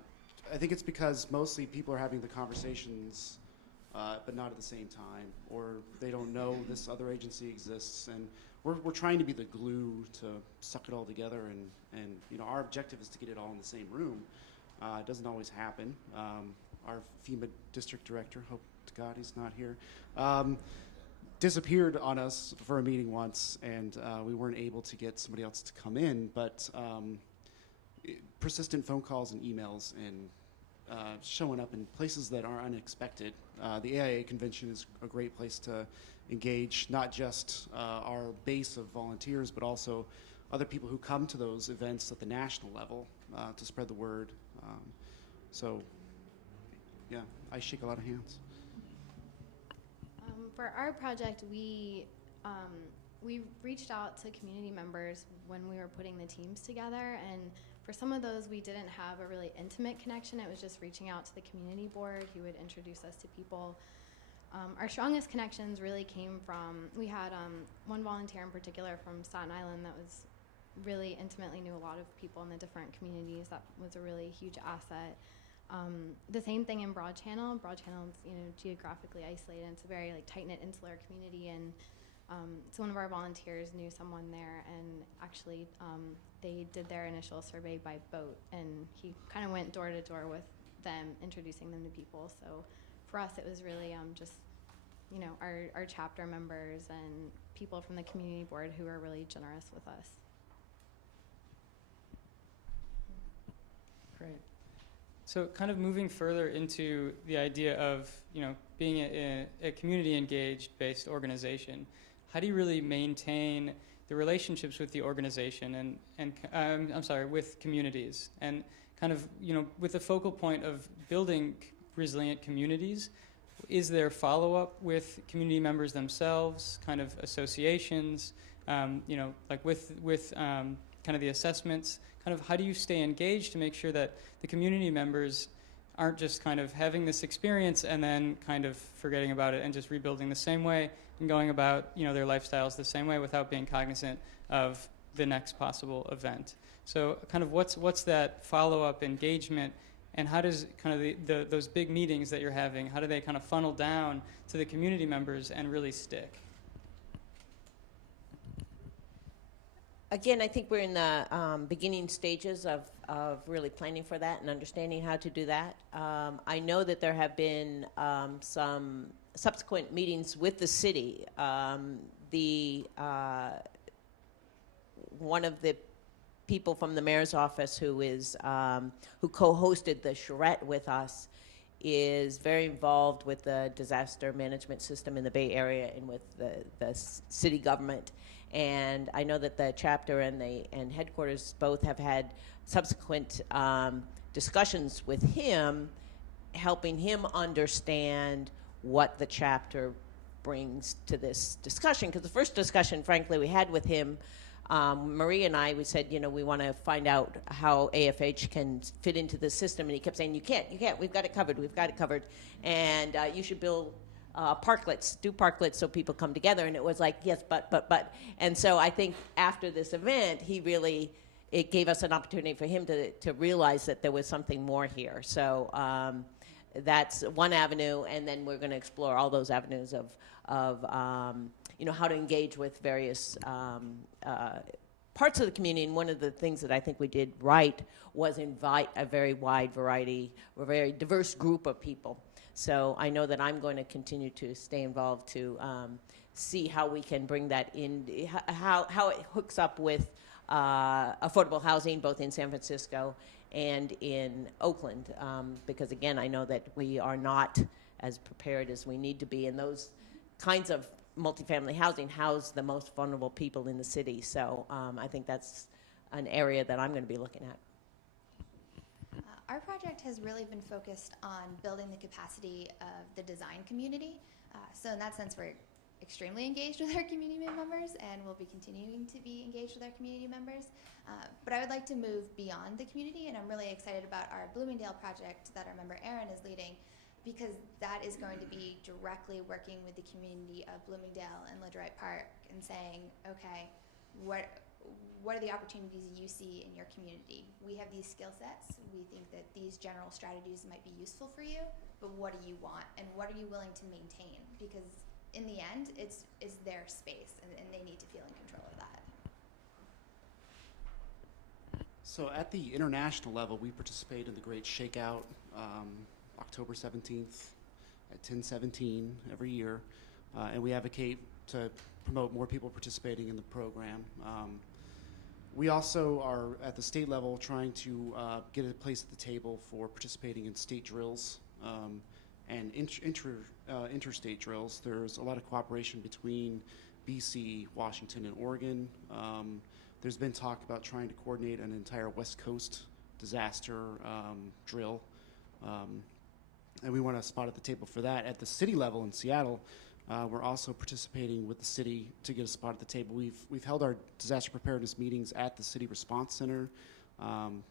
think it's because mostly people are having the conversations, but not at the same time, or they don't know this other agency exists, and we're trying to be the glue to suck it all together, and our objective is to get it all in the same room. It doesn't always happen. Our FEMA district director, hope to God he's not here, disappeared on us for a meeting once, and we weren't able to get somebody else to come in, but persistent phone calls and emails and showing up in places that are unexpected. The AIA convention is a great place to engage not just our base of volunteers, but also other people who come to those events at the national level to spread the word. So, yeah, I shake a lot of hands. For our project, we reached out to community members when we were putting the teams together, and for some of those, we didn't have a really intimate connection. It was just reaching out to the community board who would introduce us to people. Our strongest connections really came from, we had one volunteer in particular from Staten Island that was really intimately knew a lot of people in the different communities. That was a really huge asset. The same thing in Broad Channel. Broad Channel is geographically isolated. It's a very tight-knit insular community, and so one of our volunteers knew someone there, and actually they did their initial survey by boat, and he kind of went door to door with them, introducing them to people. So for us, it was really just our chapter members and people from the community board who were really generous with us. Great. So kind of moving further into the idea of, being a community engaged based organization, how do you really maintain the relationships with the organization and with communities? And kind of, with the focal point of building resilient communities. Is there follow-up with community members themselves, kind of associations, like with kind of the assessments? Kind of how do you stay engaged to make sure that the community members aren't just kind of having this experience and then kind of forgetting about it and just rebuilding the same way and going about their lifestyles the same way without being cognizant of the next possible event? So kind of what's that follow-up engagement, and how does kind of those big meetings that you're having, how do they kind of funnel down to the community members and really stick? Again, I think we're in the beginning stages of really planning for that and understanding how to do that. I know that there have been some subsequent meetings with the city. One of the people from the mayor's office who co-hosted the charrette with us is very involved with the disaster management system in the Bay Area and with the city government. And I know that the chapter and headquarters both have had subsequent discussions with him, helping him understand what the chapter brings to this discussion. Because the first discussion, frankly, we had with him, Marie and I, we said, we want to find out how AFH can fit into the system. And he kept saying, you can't, we've got it covered. And you should build do parklets so people come together. And it was like, yes, but. And so I think after this event, it gave us an opportunity for him to realize that there was something more here. So that's one avenue, and then we're going to explore all those avenues of how to engage with various parts of the community. And one of the things that I think we did right was invite a very wide variety, a very diverse group of people. So I know that I'm going to continue to stay involved to see how we can bring that in, how it hooks up with affordable housing, both in San Francisco and in Oakland, because again, I know that we are not as prepared as we need to be, and those kinds of multifamily housing house the most vulnerable people in the city. So I think that's an area that I'm going to be looking at. Our project has really been focused on building the capacity of the design community. So in that sense, we're extremely engaged with our community members, and we'll be continuing to be engaged with our community members. But I would like to move beyond the community, and I'm really excited about our Bloomingdale project that our member Erin is leading, because that is going to be directly working with the community of Bloomingdale and Ledroit Park and saying, okay, what are the opportunities you see in your community? We have these skill sets. We think that these general strategies might be useful for you, but what do you want, and what are you willing to maintain? Because in the end, it's their space, and they need to feel in control of that. So at the international level, we participate in the Great Shakeout, October 17th at 10:17 every year, and we advocate to promote more people participating in the program. We also are at the state level trying to get a place at the table for participating in state drills and interstate drills. There's a lot of cooperation between BC, Washington, and Oregon. There's been talk about trying to coordinate an entire West Coast disaster drill. And we want a spot at the table for that. At the city level in Seattle, we're also participating with the city to get a spot at the table. We've held our disaster preparedness meetings at the City Response Center.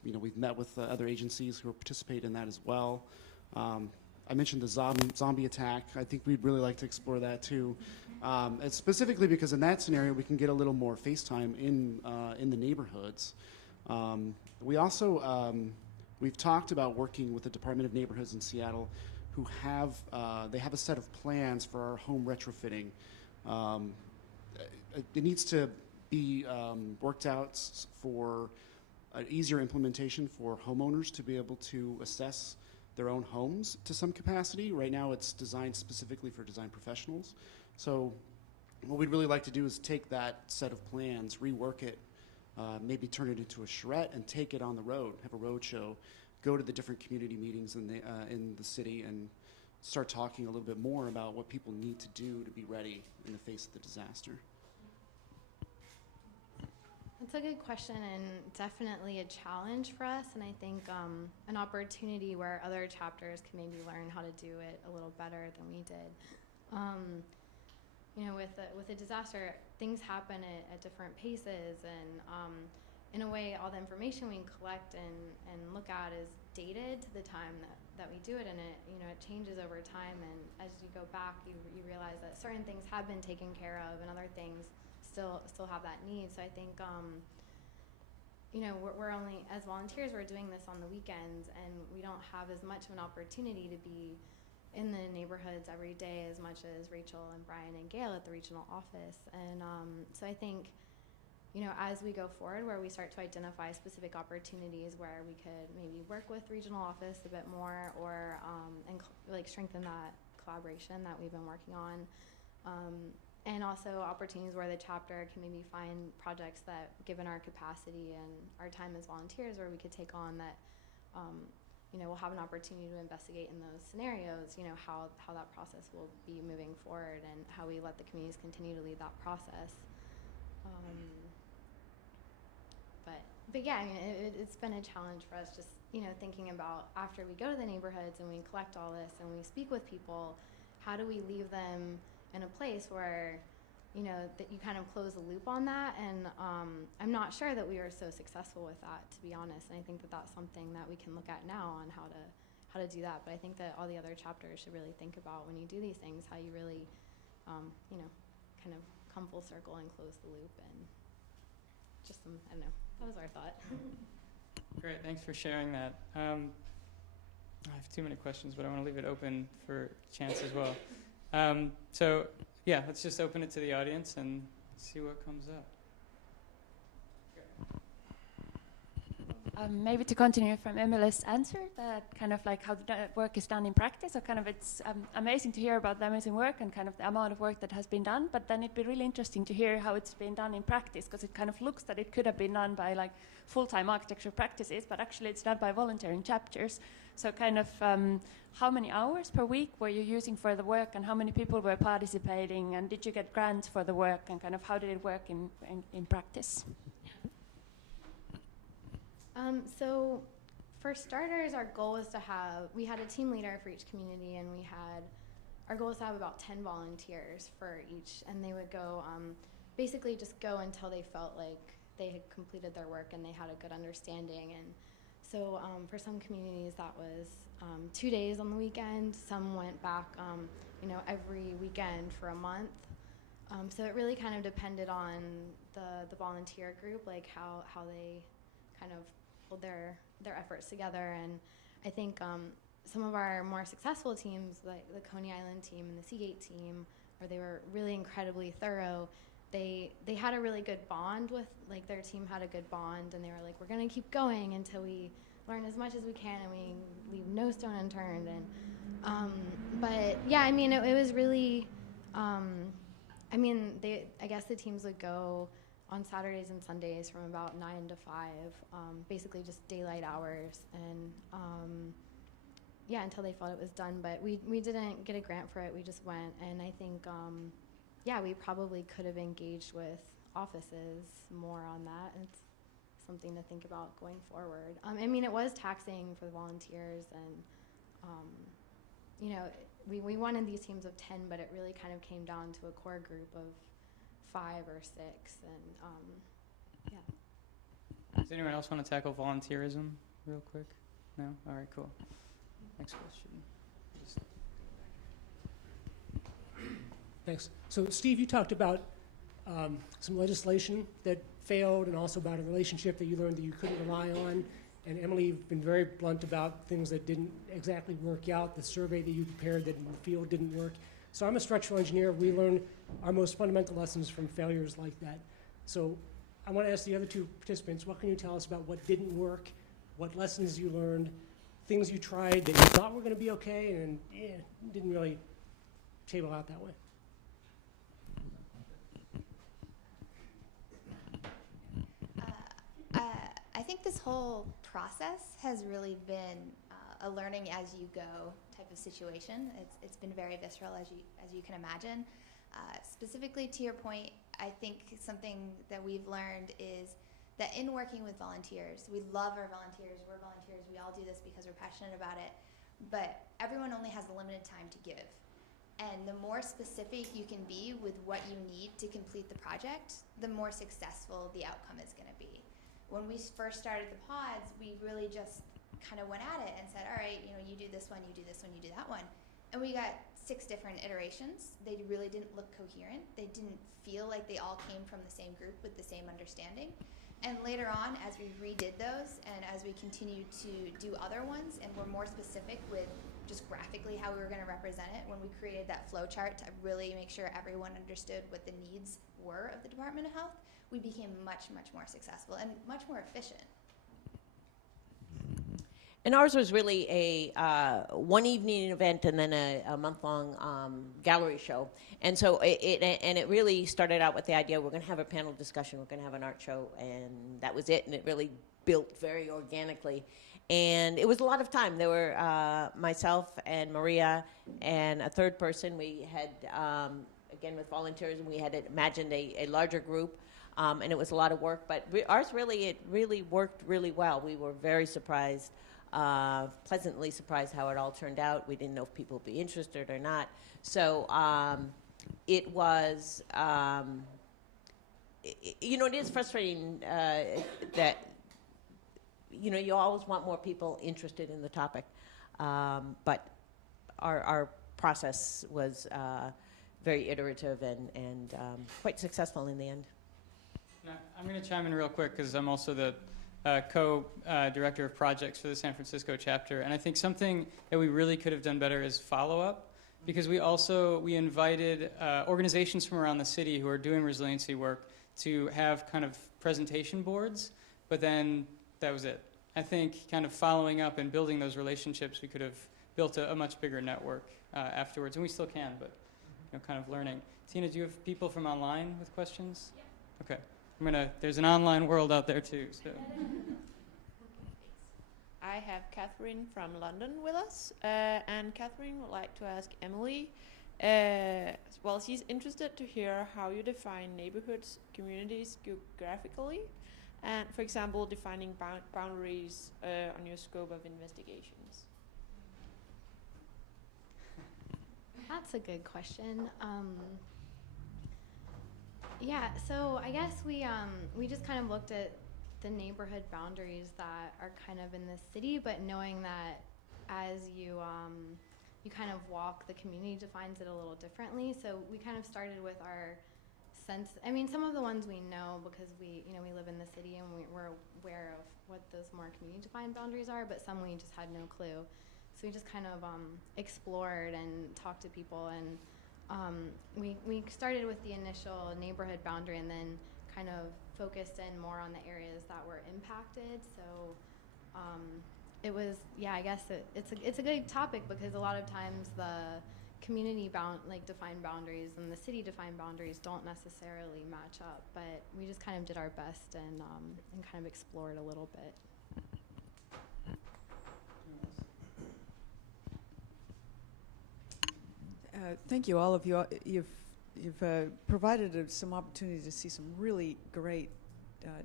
We've met with other agencies who are participating in that as well. I mentioned the zombie attack. I think we'd really like to explore that too, and specifically because in that scenario we can get a little more face time in the neighborhoods. We also we've talked about working with the Department of Neighborhoods in Seattle, who have a set of plans for our home retrofitting. It needs to be worked out for an easier implementation for homeowners to be able to assess their own homes to some capacity. Right now it's designed specifically for design professionals. So what we'd really like to do is take that set of plans, rework it, maybe turn it into a charrette and take it on the road, have a road show, go to the different community meetings in the city and start talking a little bit more about what people need to do to be ready in the face of the disaster. That's a good question and definitely a challenge for us, and I think an opportunity where other chapters can maybe learn how to do it a little better than we did. With a disaster, things happen at different paces, and in a way, all the information we collect and look at is dated to the time that we do it, and it changes over time. And as you go back, you realize that certain things have been taken care of, and other things still have that need. So I think we're only, as volunteers, we're doing this on the weekends, and we don't have as much of an opportunity to be in the neighborhoods every day as much as Rachel and Brian and Gail at the regional office. And so I think, as we go forward, where we start to identify specific opportunities where we could maybe work with regional office a bit more, or strengthen that collaboration that we've been working on. And also opportunities where the chapter can maybe find projects that, given our capacity and our time as volunteers, where we could take on that, we'll have an opportunity to investigate in those scenarios, how that process will be moving forward, and how we let the communities continue to lead that process. But yeah, I mean, it's been a challenge for us, just, thinking about after we go to the neighborhoods and we collect all this and we speak with people, how do we leave them in a place where, that you kind of close the loop on that. And I'm not sure that we are so successful with that, to be honest. And I think that that's something that we can look at now on how to do that. But I think that all the other chapters should really think about, when you do these things, how you really, kind of come full circle and close the loop. And just I don't know, that was our thought. Great, thanks for sharing that. I have too many questions, but I want to leave it open for chance as well. So yeah, let's just open it to the audience and see what comes up. Maybe to continue from Emily's answer, that kind of like how the work is done in practice, so kind of it's amazing to hear about the amazing work and kind of the amount of work that has been done, but then it'd be really interesting to hear how it's been done in practice, because it kind of looks that it could have been done by like full-time architecture practices, but actually it's done by volunteering chapters. So kind of how many hours per week were you using for the work, and how many people were participating, and did you get grants for the work, and kind of how did it work in practice? So for starters, our goal was we had a team leader for each community, and our goal was to have about 10 volunteers for each, and they would go, basically just go until they felt like they had completed their work and they had a good understanding. And so for some communities that was 2 days on the weekend, some went back, every weekend for a month. So it really kind of depended on the volunteer group, like how they kind of pulled their efforts together. And I think some of our more successful teams, like the Coney Island team and the Seagate team, where they were really incredibly thorough, they had a really good bond with, like, their team had a good bond, and they were like, we're going to keep going until we learn as much as we can and we leave no stone unturned. And but yeah, I mean, it was really, I guess the teams would go on Saturdays and Sundays from about 9 to 5, basically just daylight hours, and until they felt it was done. But we didn't get a grant for it, we just went. And I think, we probably could have engaged with offices more on that. It's something to think about going forward. It was taxing for the volunteers, and we wanted these teams of 10, but it really kind of came down to a core group of 5 or 6, and Does anyone else want to tackle volunteerism real quick? No? All right, cool. Next question. Thanks. So Steve, you talked about some legislation that failed, and also about a relationship that you learned that you couldn't rely on. And Emily, you've been very blunt about things that didn't exactly work out, the survey that you prepared that in the field didn't work. So I'm a structural engineer. We learn our most fundamental lessons from failures like that. So I want to ask the other two participants, what can you tell us about what didn't work, what lessons you learned, things you tried that you thought were going to be okay and didn't really table out that way? I think this whole process has really been a learning as you go type of situation. It's been very visceral, as you can imagine. Specifically to your point, I think something that we've learned is that in working with volunteers, we love our volunteers, we're volunteers, we all do this because we're passionate about it, but everyone only has a limited time to give. And the more specific you can be with what you need to complete the project, the more successful the outcome is going to be. When we first started the pods, we really just kind of went at it and said, all right, you do this one, you do this one, you do that one. And we got 6 different iterations. They really didn't look coherent. They didn't feel like they all came from the same group with the same understanding. And later on, as we redid those and as we continued to do other ones and were more specific with just graphically how we were going to represent it, when we created that flow chart to really make sure everyone understood what the needs were of the Department of Health, we became much, much more successful and much more efficient. And ours was really a one evening event and then a month-long gallery show. And so it really started out with the idea we're going to have a panel discussion, we're going to have an art show, and that was it. And it really built very organically. And it was a lot of time. There were myself and Maria and a third person. We had, again, with volunteers, and we had imagined a larger group. And it was a lot of work. But ours it really worked really well. We were very surprised. Pleasantly surprised how it all turned out. We didn't know if people would be interested or not. So it was, it is frustrating that, you always want more people interested in the topic. But our process was very iterative and quite successful in the end. Now, I'm going to chime in real quick because I'm also the co-director of projects for the San Francisco chapter, and I think something that we really could have done better is follow-up, because we invited organizations from around the city who are doing resiliency work to have kind of presentation boards, but then that was it. I think kind of following up and building those relationships, we could have built a much bigger network afterwards, and we still can, but kind of learning. Tina, do you have people from online with questions? Yeah. Okay. There's an online world out there too. So. I have Catherine from London with us, and Catherine would like to ask Emily, she's interested to hear how you define neighborhoods, communities geographically, and for example, defining boundaries on your scope of investigations. That's a good question. Yeah, so I guess we just kind of looked at the neighborhood boundaries that are kind of in the city, but knowing that as you kind of walk, the community defines it a little differently. So we kind of started with our sense. I mean, some of the ones we know because we live in the city and we're aware of what those more community-defined boundaries are, but some we just had no clue. So we just kind of explored and talked to people, and we started with the initial neighborhood boundary and then kind of focused in more on the areas that were impacted. So it was, I guess it's a good topic because a lot of times the community defined boundaries and the city defined boundaries don't necessarily match up, but we just kind of did our best and kind of explored a little bit. Thank you, all of you. You've provided some opportunity to see some really great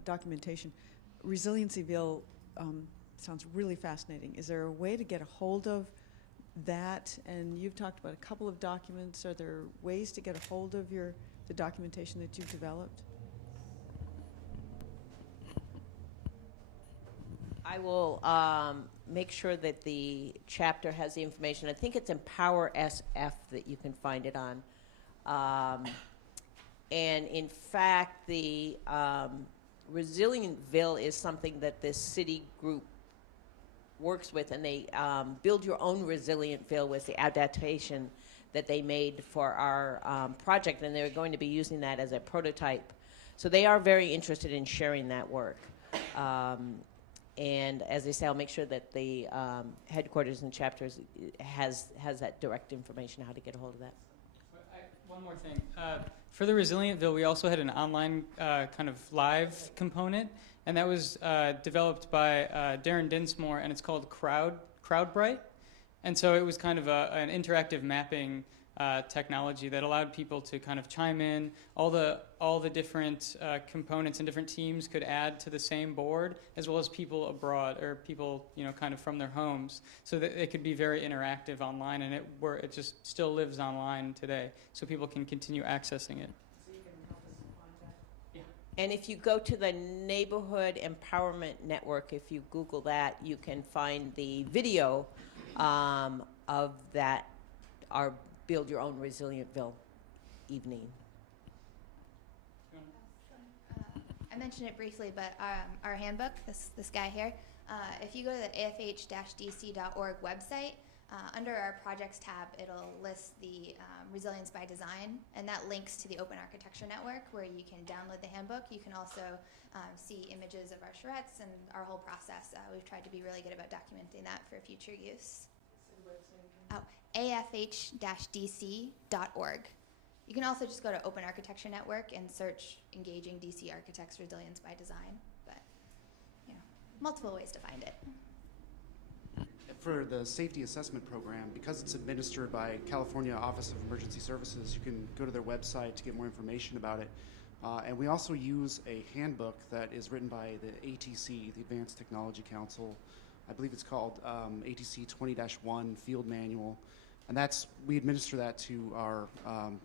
documentation. Resiliencyville sounds really fascinating. Is there a way to get a hold of that? And you've talked about a couple of documents. Are there ways to get a hold of the documentation that you've developed? I will make sure that the chapter has the information. I think it's Empower SF that you can find it on. And in fact, the Resilientville is something that this city group works with, and they Build Your Own Resilientville was the adaptation that they made for our project, and they're going to be using that as a prototype. So they are very interested in sharing that work. And as I say, I'll make sure that the headquarters and chapters has that direct information how to get a hold of that. One more thing. For the Resilientville, we also had an online kind of live component, and that was developed by Darren Dinsmore, and it's called CrowdBright. And so it was kind of an interactive mapping technology that allowed people to kind of chime in. All the different components and different teams could add to the same board, as well as people abroad or people kind of from their homes, so that it could be very interactive online, and it just still lives online today, so people can continue accessing it. And if you go to the Neighborhood Empowerment Network, if you Google that, you can find the video of that, our Build Your Own Resilientville evening. I mentioned it briefly, but our handbook, this guy here, if you go to the afh-dc.org website, under our projects tab, it'll list the Resilience by Design, and that links to the Open Architecture Network, where you can download the handbook. You can also see images of our charrettes and our whole process. We've tried to be really good about documenting that for future use. Oh, afh-dc.org. You can also just go to Open Architecture Network and search Engaging DC Architects Resilience by Design, but multiple ways to find it. For the safety assessment program, because it's administered by California Office of Emergency Services, you can go to their website to get more information about it. And we also use a handbook that is written by the ATC, the Advanced Technology Council. I believe it's called ATC 20-1 Field Manual. And we administer that to our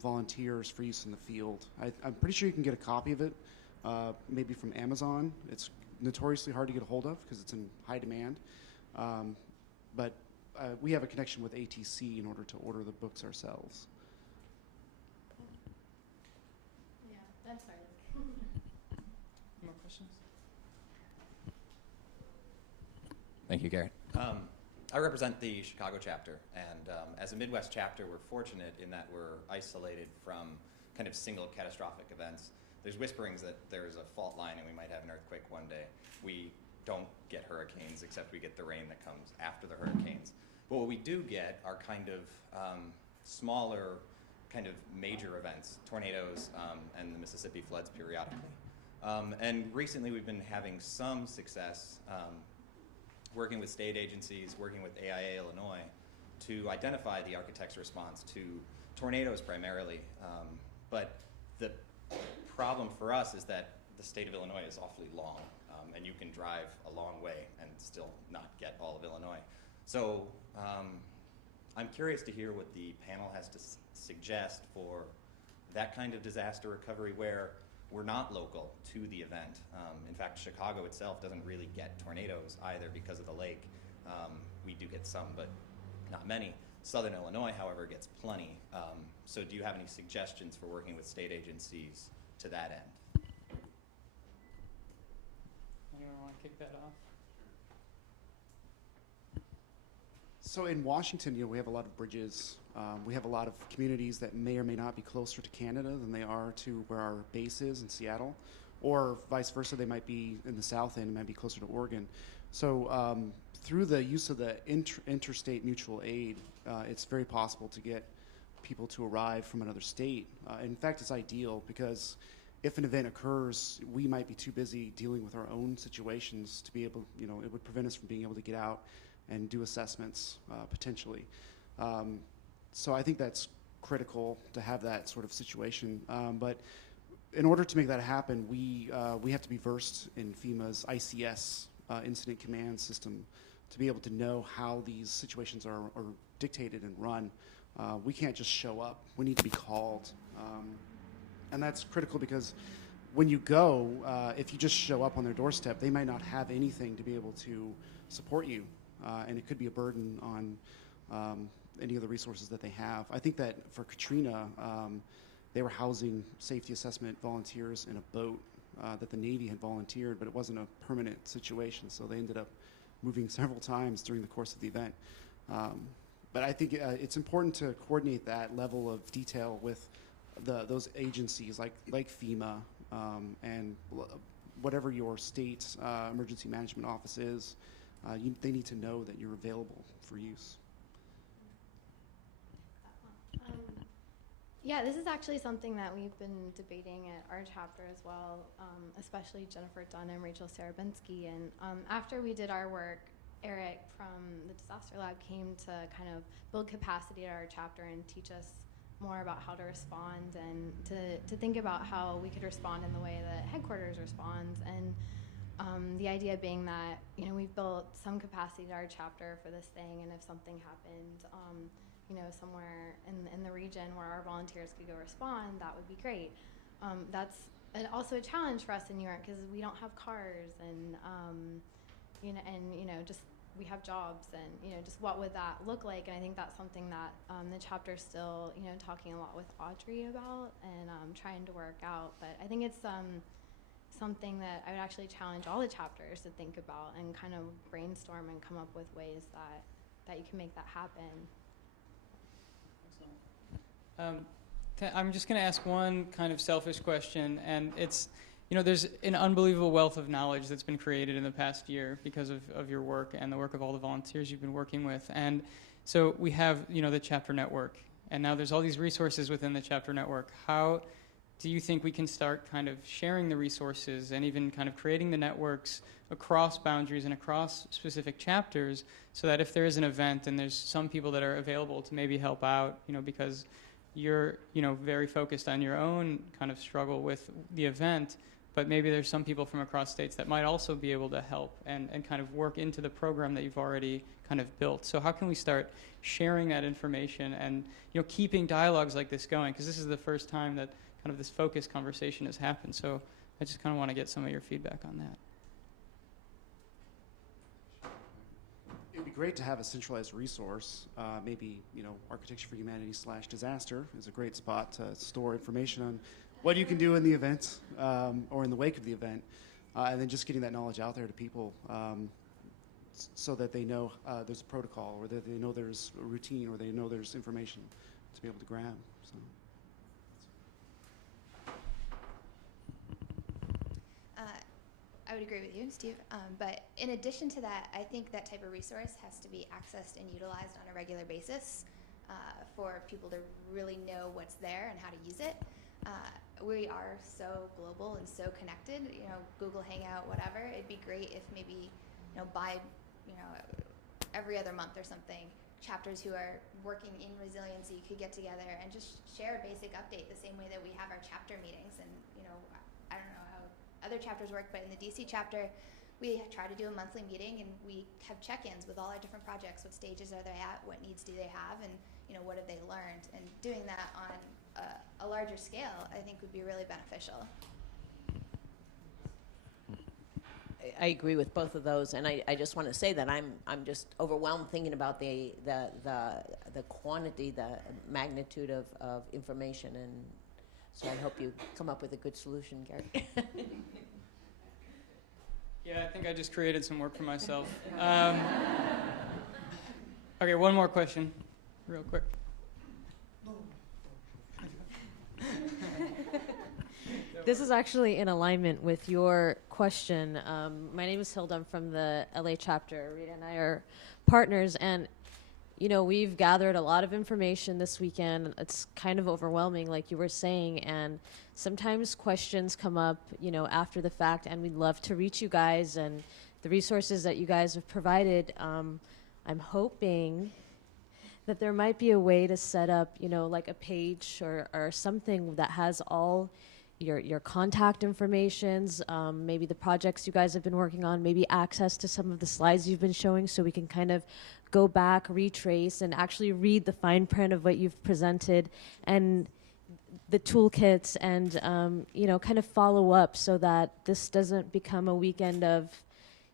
volunteers for use in the field. I'm pretty sure you can get a copy of it, maybe from Amazon. It's notoriously hard to get a hold of because it's in high demand. But we have a connection with ATC in order to order the books ourselves. Yeah, that's fine. More questions? Thank you, Garrett. I represent the Chicago chapter, and as a Midwest chapter, we're fortunate in that we're isolated from kind of single catastrophic events. There's whisperings that there's a fault line and we might have an earthquake one day. We don't get hurricanes, except we get the rain that comes after the hurricanes. But what we do get are kind of smaller, kind of major events, tornadoes and the Mississippi floods periodically. And recently we've been having some success working with state agencies, working with AIA Illinois, to identify the architect's response to tornadoes primarily. But the problem for us is that the state of Illinois is awfully long, and you can drive a long way and still not get all of Illinois. So I'm curious to hear what the panel has to suggest for that kind of disaster recovery where we're not local to the event. In fact, Chicago itself doesn't really get tornadoes either because of the lake. We do get some, but not many. Southern Illinois, however, gets plenty. So do you have any suggestions for working with state agencies to that end? Anyone want to kick that off? So in Washington, we have a lot of bridges. We have a lot of communities that may or may not be closer to Canada than they are to where our base is in Seattle, or vice versa. They might be in the south end, might be closer to Oregon. So through the use of the interstate mutual aid, it's very possible to get people to arrive from another state. In fact, it's ideal because if an event occurs, we might be too busy dealing with our own situations to be able, it would prevent us from being able to get out and do assessments potentially. So I think that's critical to have that sort of situation. But in order to make that happen, we have to be versed in FEMA's ICS, Incident Command System, to be able to know how these situations are dictated and run. We can't just show up. We need to be called. And that's critical because when you go, if you just show up on their doorstep, they might not have anything to be able to support you. And it could be a burden on any of the resources that they have. I think that for Katrina, they were housing safety assessment volunteers in a boat that the Navy had volunteered, but it wasn't a permanent situation, so they ended up moving several times during the course of the event. But I think it's important to coordinate that level of detail with those agencies like FEMA and whatever your state emergency management office is. They need to know that you're available for use. Yeah, this is actually something that we've been debating at our chapter as well, especially Jennifer Dunn and Rachel Sarabinsky. And after we did our work, Eric from the Disaster Lab came to kind of build capacity at our chapter and teach us more about how to respond and to think about how we could respond in the way that headquarters responds. And the idea being that, you know, we've built some capacity to our chapter for this thing, and if something happened, you know, somewhere in the region where our volunteers could go respond, that would be great. That's also a challenge for us in New York because we don't have cars, and you know, just we have jobs, and you know, just what would that look like? And I think that's something that the chapter's still, you know, talking a lot with Audrey about and trying to work out. But I think it's something that I would actually challenge all the chapters to think about and kind of brainstorm and come up with ways that you can make that happen. I'm just going to ask one kind of selfish question, and it's, you know, there's an unbelievable wealth of knowledge that's been created in the past year because of your work and the work of all the volunteers you've been working with. And so we have, you know, the chapter network, and now there's all these resources within the chapter network. How do you think we can start kind of sharing the resources and even kind of creating the networks across boundaries and across specific chapters so that if there is an event and there's some people that are available to maybe help out, you know, because you're, you know, very focused on your own kind of struggle with the event, but maybe there's some people from across states that might also be able to help and kind of work into the program that you've already kind of built. So how can we start sharing that information and, you know, keeping dialogues like this going? Because this is the first time that kind of this focused conversation has happened. So I just kind of want to get some of your feedback on that. It'd be great to have a centralized resource. Maybe, you know, Architecture for Humanity /disaster is a great spot to store information on what you can do in the event or in the wake of the event, and then just getting that knowledge out there to people so that they know there's a protocol, or that they know there's a routine, or they know there's information to be able to grab. So. I would agree with you, Steve. But in addition to that, I think that type of resource has to be accessed and utilized on a regular basis for people to really know what's there and how to use it. We are so global and so connected. You know, Google Hangout, whatever. It'd be great if maybe, you know, every other month or something, chapters who are working in resiliency could get together and just share a basic update the same way that we have our chapter meetings. And, you know, I don't know how other chapters work, but in the DC chapter, we try to do a monthly meeting, and we have check-ins with all our different projects. What stages are they at? What needs do they have? And, you know, what have they learned? And doing that on a larger scale, I think, would be really beneficial. I agree with both of those, and I just want to say that I'm just overwhelmed thinking about the quantity, the magnitude of information, and so I hope you come up with a good solution, Gary. Yeah, I think I just created some work for myself. Okay, one more question, real quick. This is actually in alignment with your question. My name is Hilda. I'm from the LA chapter. Rita and I are partners, and you know, we've gathered a lot of information this weekend. It's kind of overwhelming, like you were saying, and sometimes questions come up, you know, after the fact, and we'd love to reach you guys and the resources that you guys have provided. I'm hoping that there might be a way to set up, you know, like a page or something that has all your contact informations, maybe the projects you guys have been working on, maybe access to some of the slides you've been showing, so we can kind of go back, retrace, and actually read the fine print of what you've presented and the toolkits, and you know, kind of follow up so that this doesn't become a weekend of,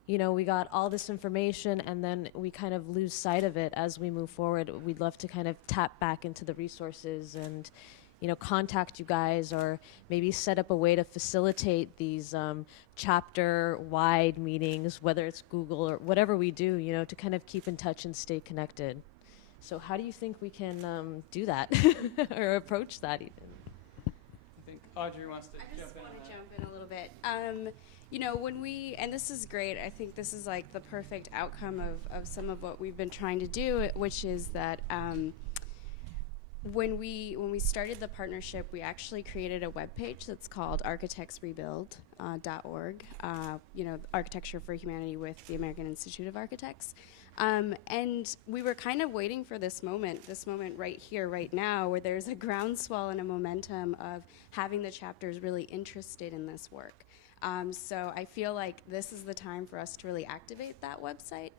you know, we got all this information and then we kind of lose sight of it as we move forward. We'd love to kind of tap back into the resources and, you know, contact you guys, or maybe set up a way to facilitate these chapter-wide meetings, whether it's Google or whatever we do, you know, to kind of keep in touch and stay connected. So how do you think we can do that or approach that even? I think Audrey wants to jump in. I just want to jump in a little bit. You know, when and this is great, I think this is like the perfect outcome of some of what we've been trying to do, which is that when we started the partnership, we actually created a webpage that's called architectsrebuild.org, you know, Architecture for Humanity with the American Institute of Architects. And we were kind of waiting for this moment right here, right now, where there's a groundswell and a momentum of having the chapters really interested in this work. So I feel like this is the time for us to really activate that website.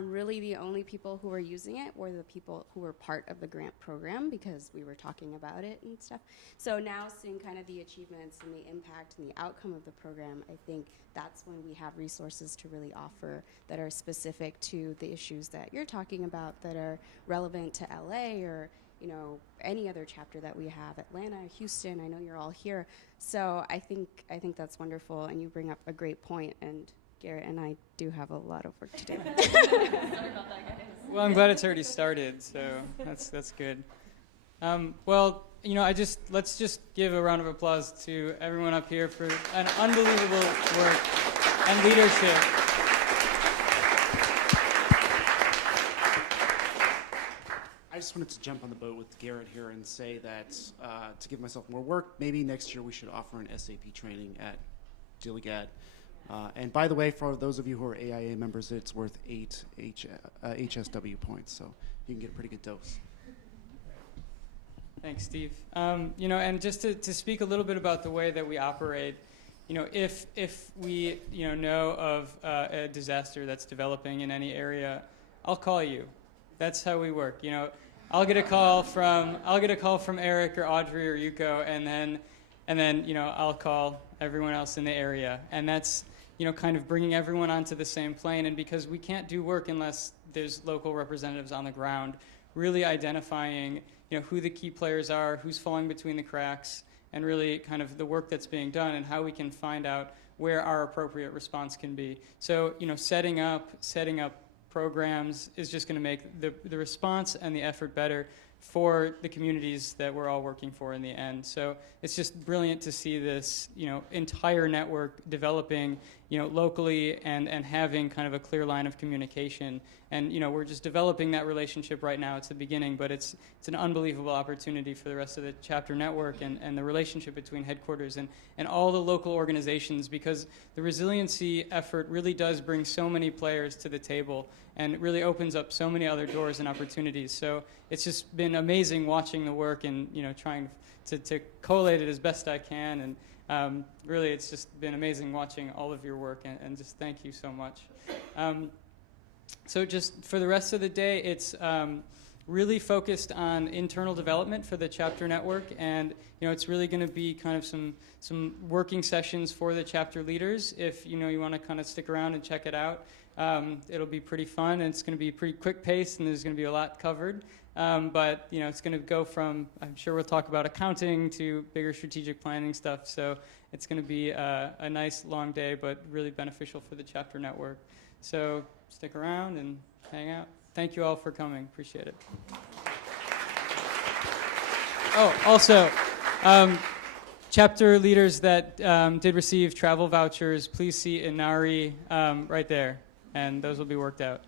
Really the only people who were using it were the people who were part of the grant program, because we were talking about it and stuff. So now seeing kind of the achievements and the impact and the outcome of the program, I think that's when we have resources to really offer that are specific to the issues that you're talking about, that are relevant to LA or any other chapter that we have, Atlanta, Houston. I know you're all here. So I think that's wonderful, and you bring up a great point, and Garrett and I do have a lot of work to do. Sorry about that, guys. Well, I'm glad it's already started, so that's good. Let's just give a round of applause to everyone up here for an unbelievable work and leadership. I just wanted to jump on the boat with Garrett here and say that to give myself more work, maybe next year we should offer an SAP training at Gilead. And by the way, for those of you who are AIA members, it's worth 8 HSW points, so you can get a pretty good dose. Thanks, Steve. And just to speak a little bit about the way that we operate, if we know of a disaster that's developing in any area, I'll call you. That's how we work. I'll get a call from Eric or Audrey or Yuko, and then I'll call everyone else in the area, and that's kind of bringing everyone onto the same plane. And because we can't do work unless there's local representatives on the ground, really identifying who the key players are, who's falling between the cracks, and really kind of the work that's being done and how we can find out where our appropriate response can be. So setting up programs is just going to make the response and the effort better for the communities that we're all working for in the end. So it's just brilliant to see this, entire network developing, locally and having kind of a clear line of communication. And, we're just developing that relationship right now. It's the beginning, but it's an unbelievable opportunity for the rest of the chapter network and the relationship between headquarters and all the local organizations, because the resiliency effort really does bring so many players to the table and it really opens up so many other doors and opportunities. So it's just been amazing watching the work and trying to collate it as best I can. And really, it's just been amazing watching all of your work, and just thank you so much. So just for the rest of the day, it's really focused on internal development for the chapter network, and it's really going to be kind of some working sessions for the chapter leaders. If you want to kind of stick around and check it out, it'll be pretty fun, and it's going to be pretty quick paced, and there's going to be a lot covered. But it's going to go from, I'm sure we'll talk about accounting to bigger strategic planning stuff. So it's going to be a nice long day, but really beneficial for the chapter network. So stick around and hang out. Thank you all for coming. Appreciate it. Oh, also, chapter leaders that did receive travel vouchers, please see Inari right there, and those will be worked out.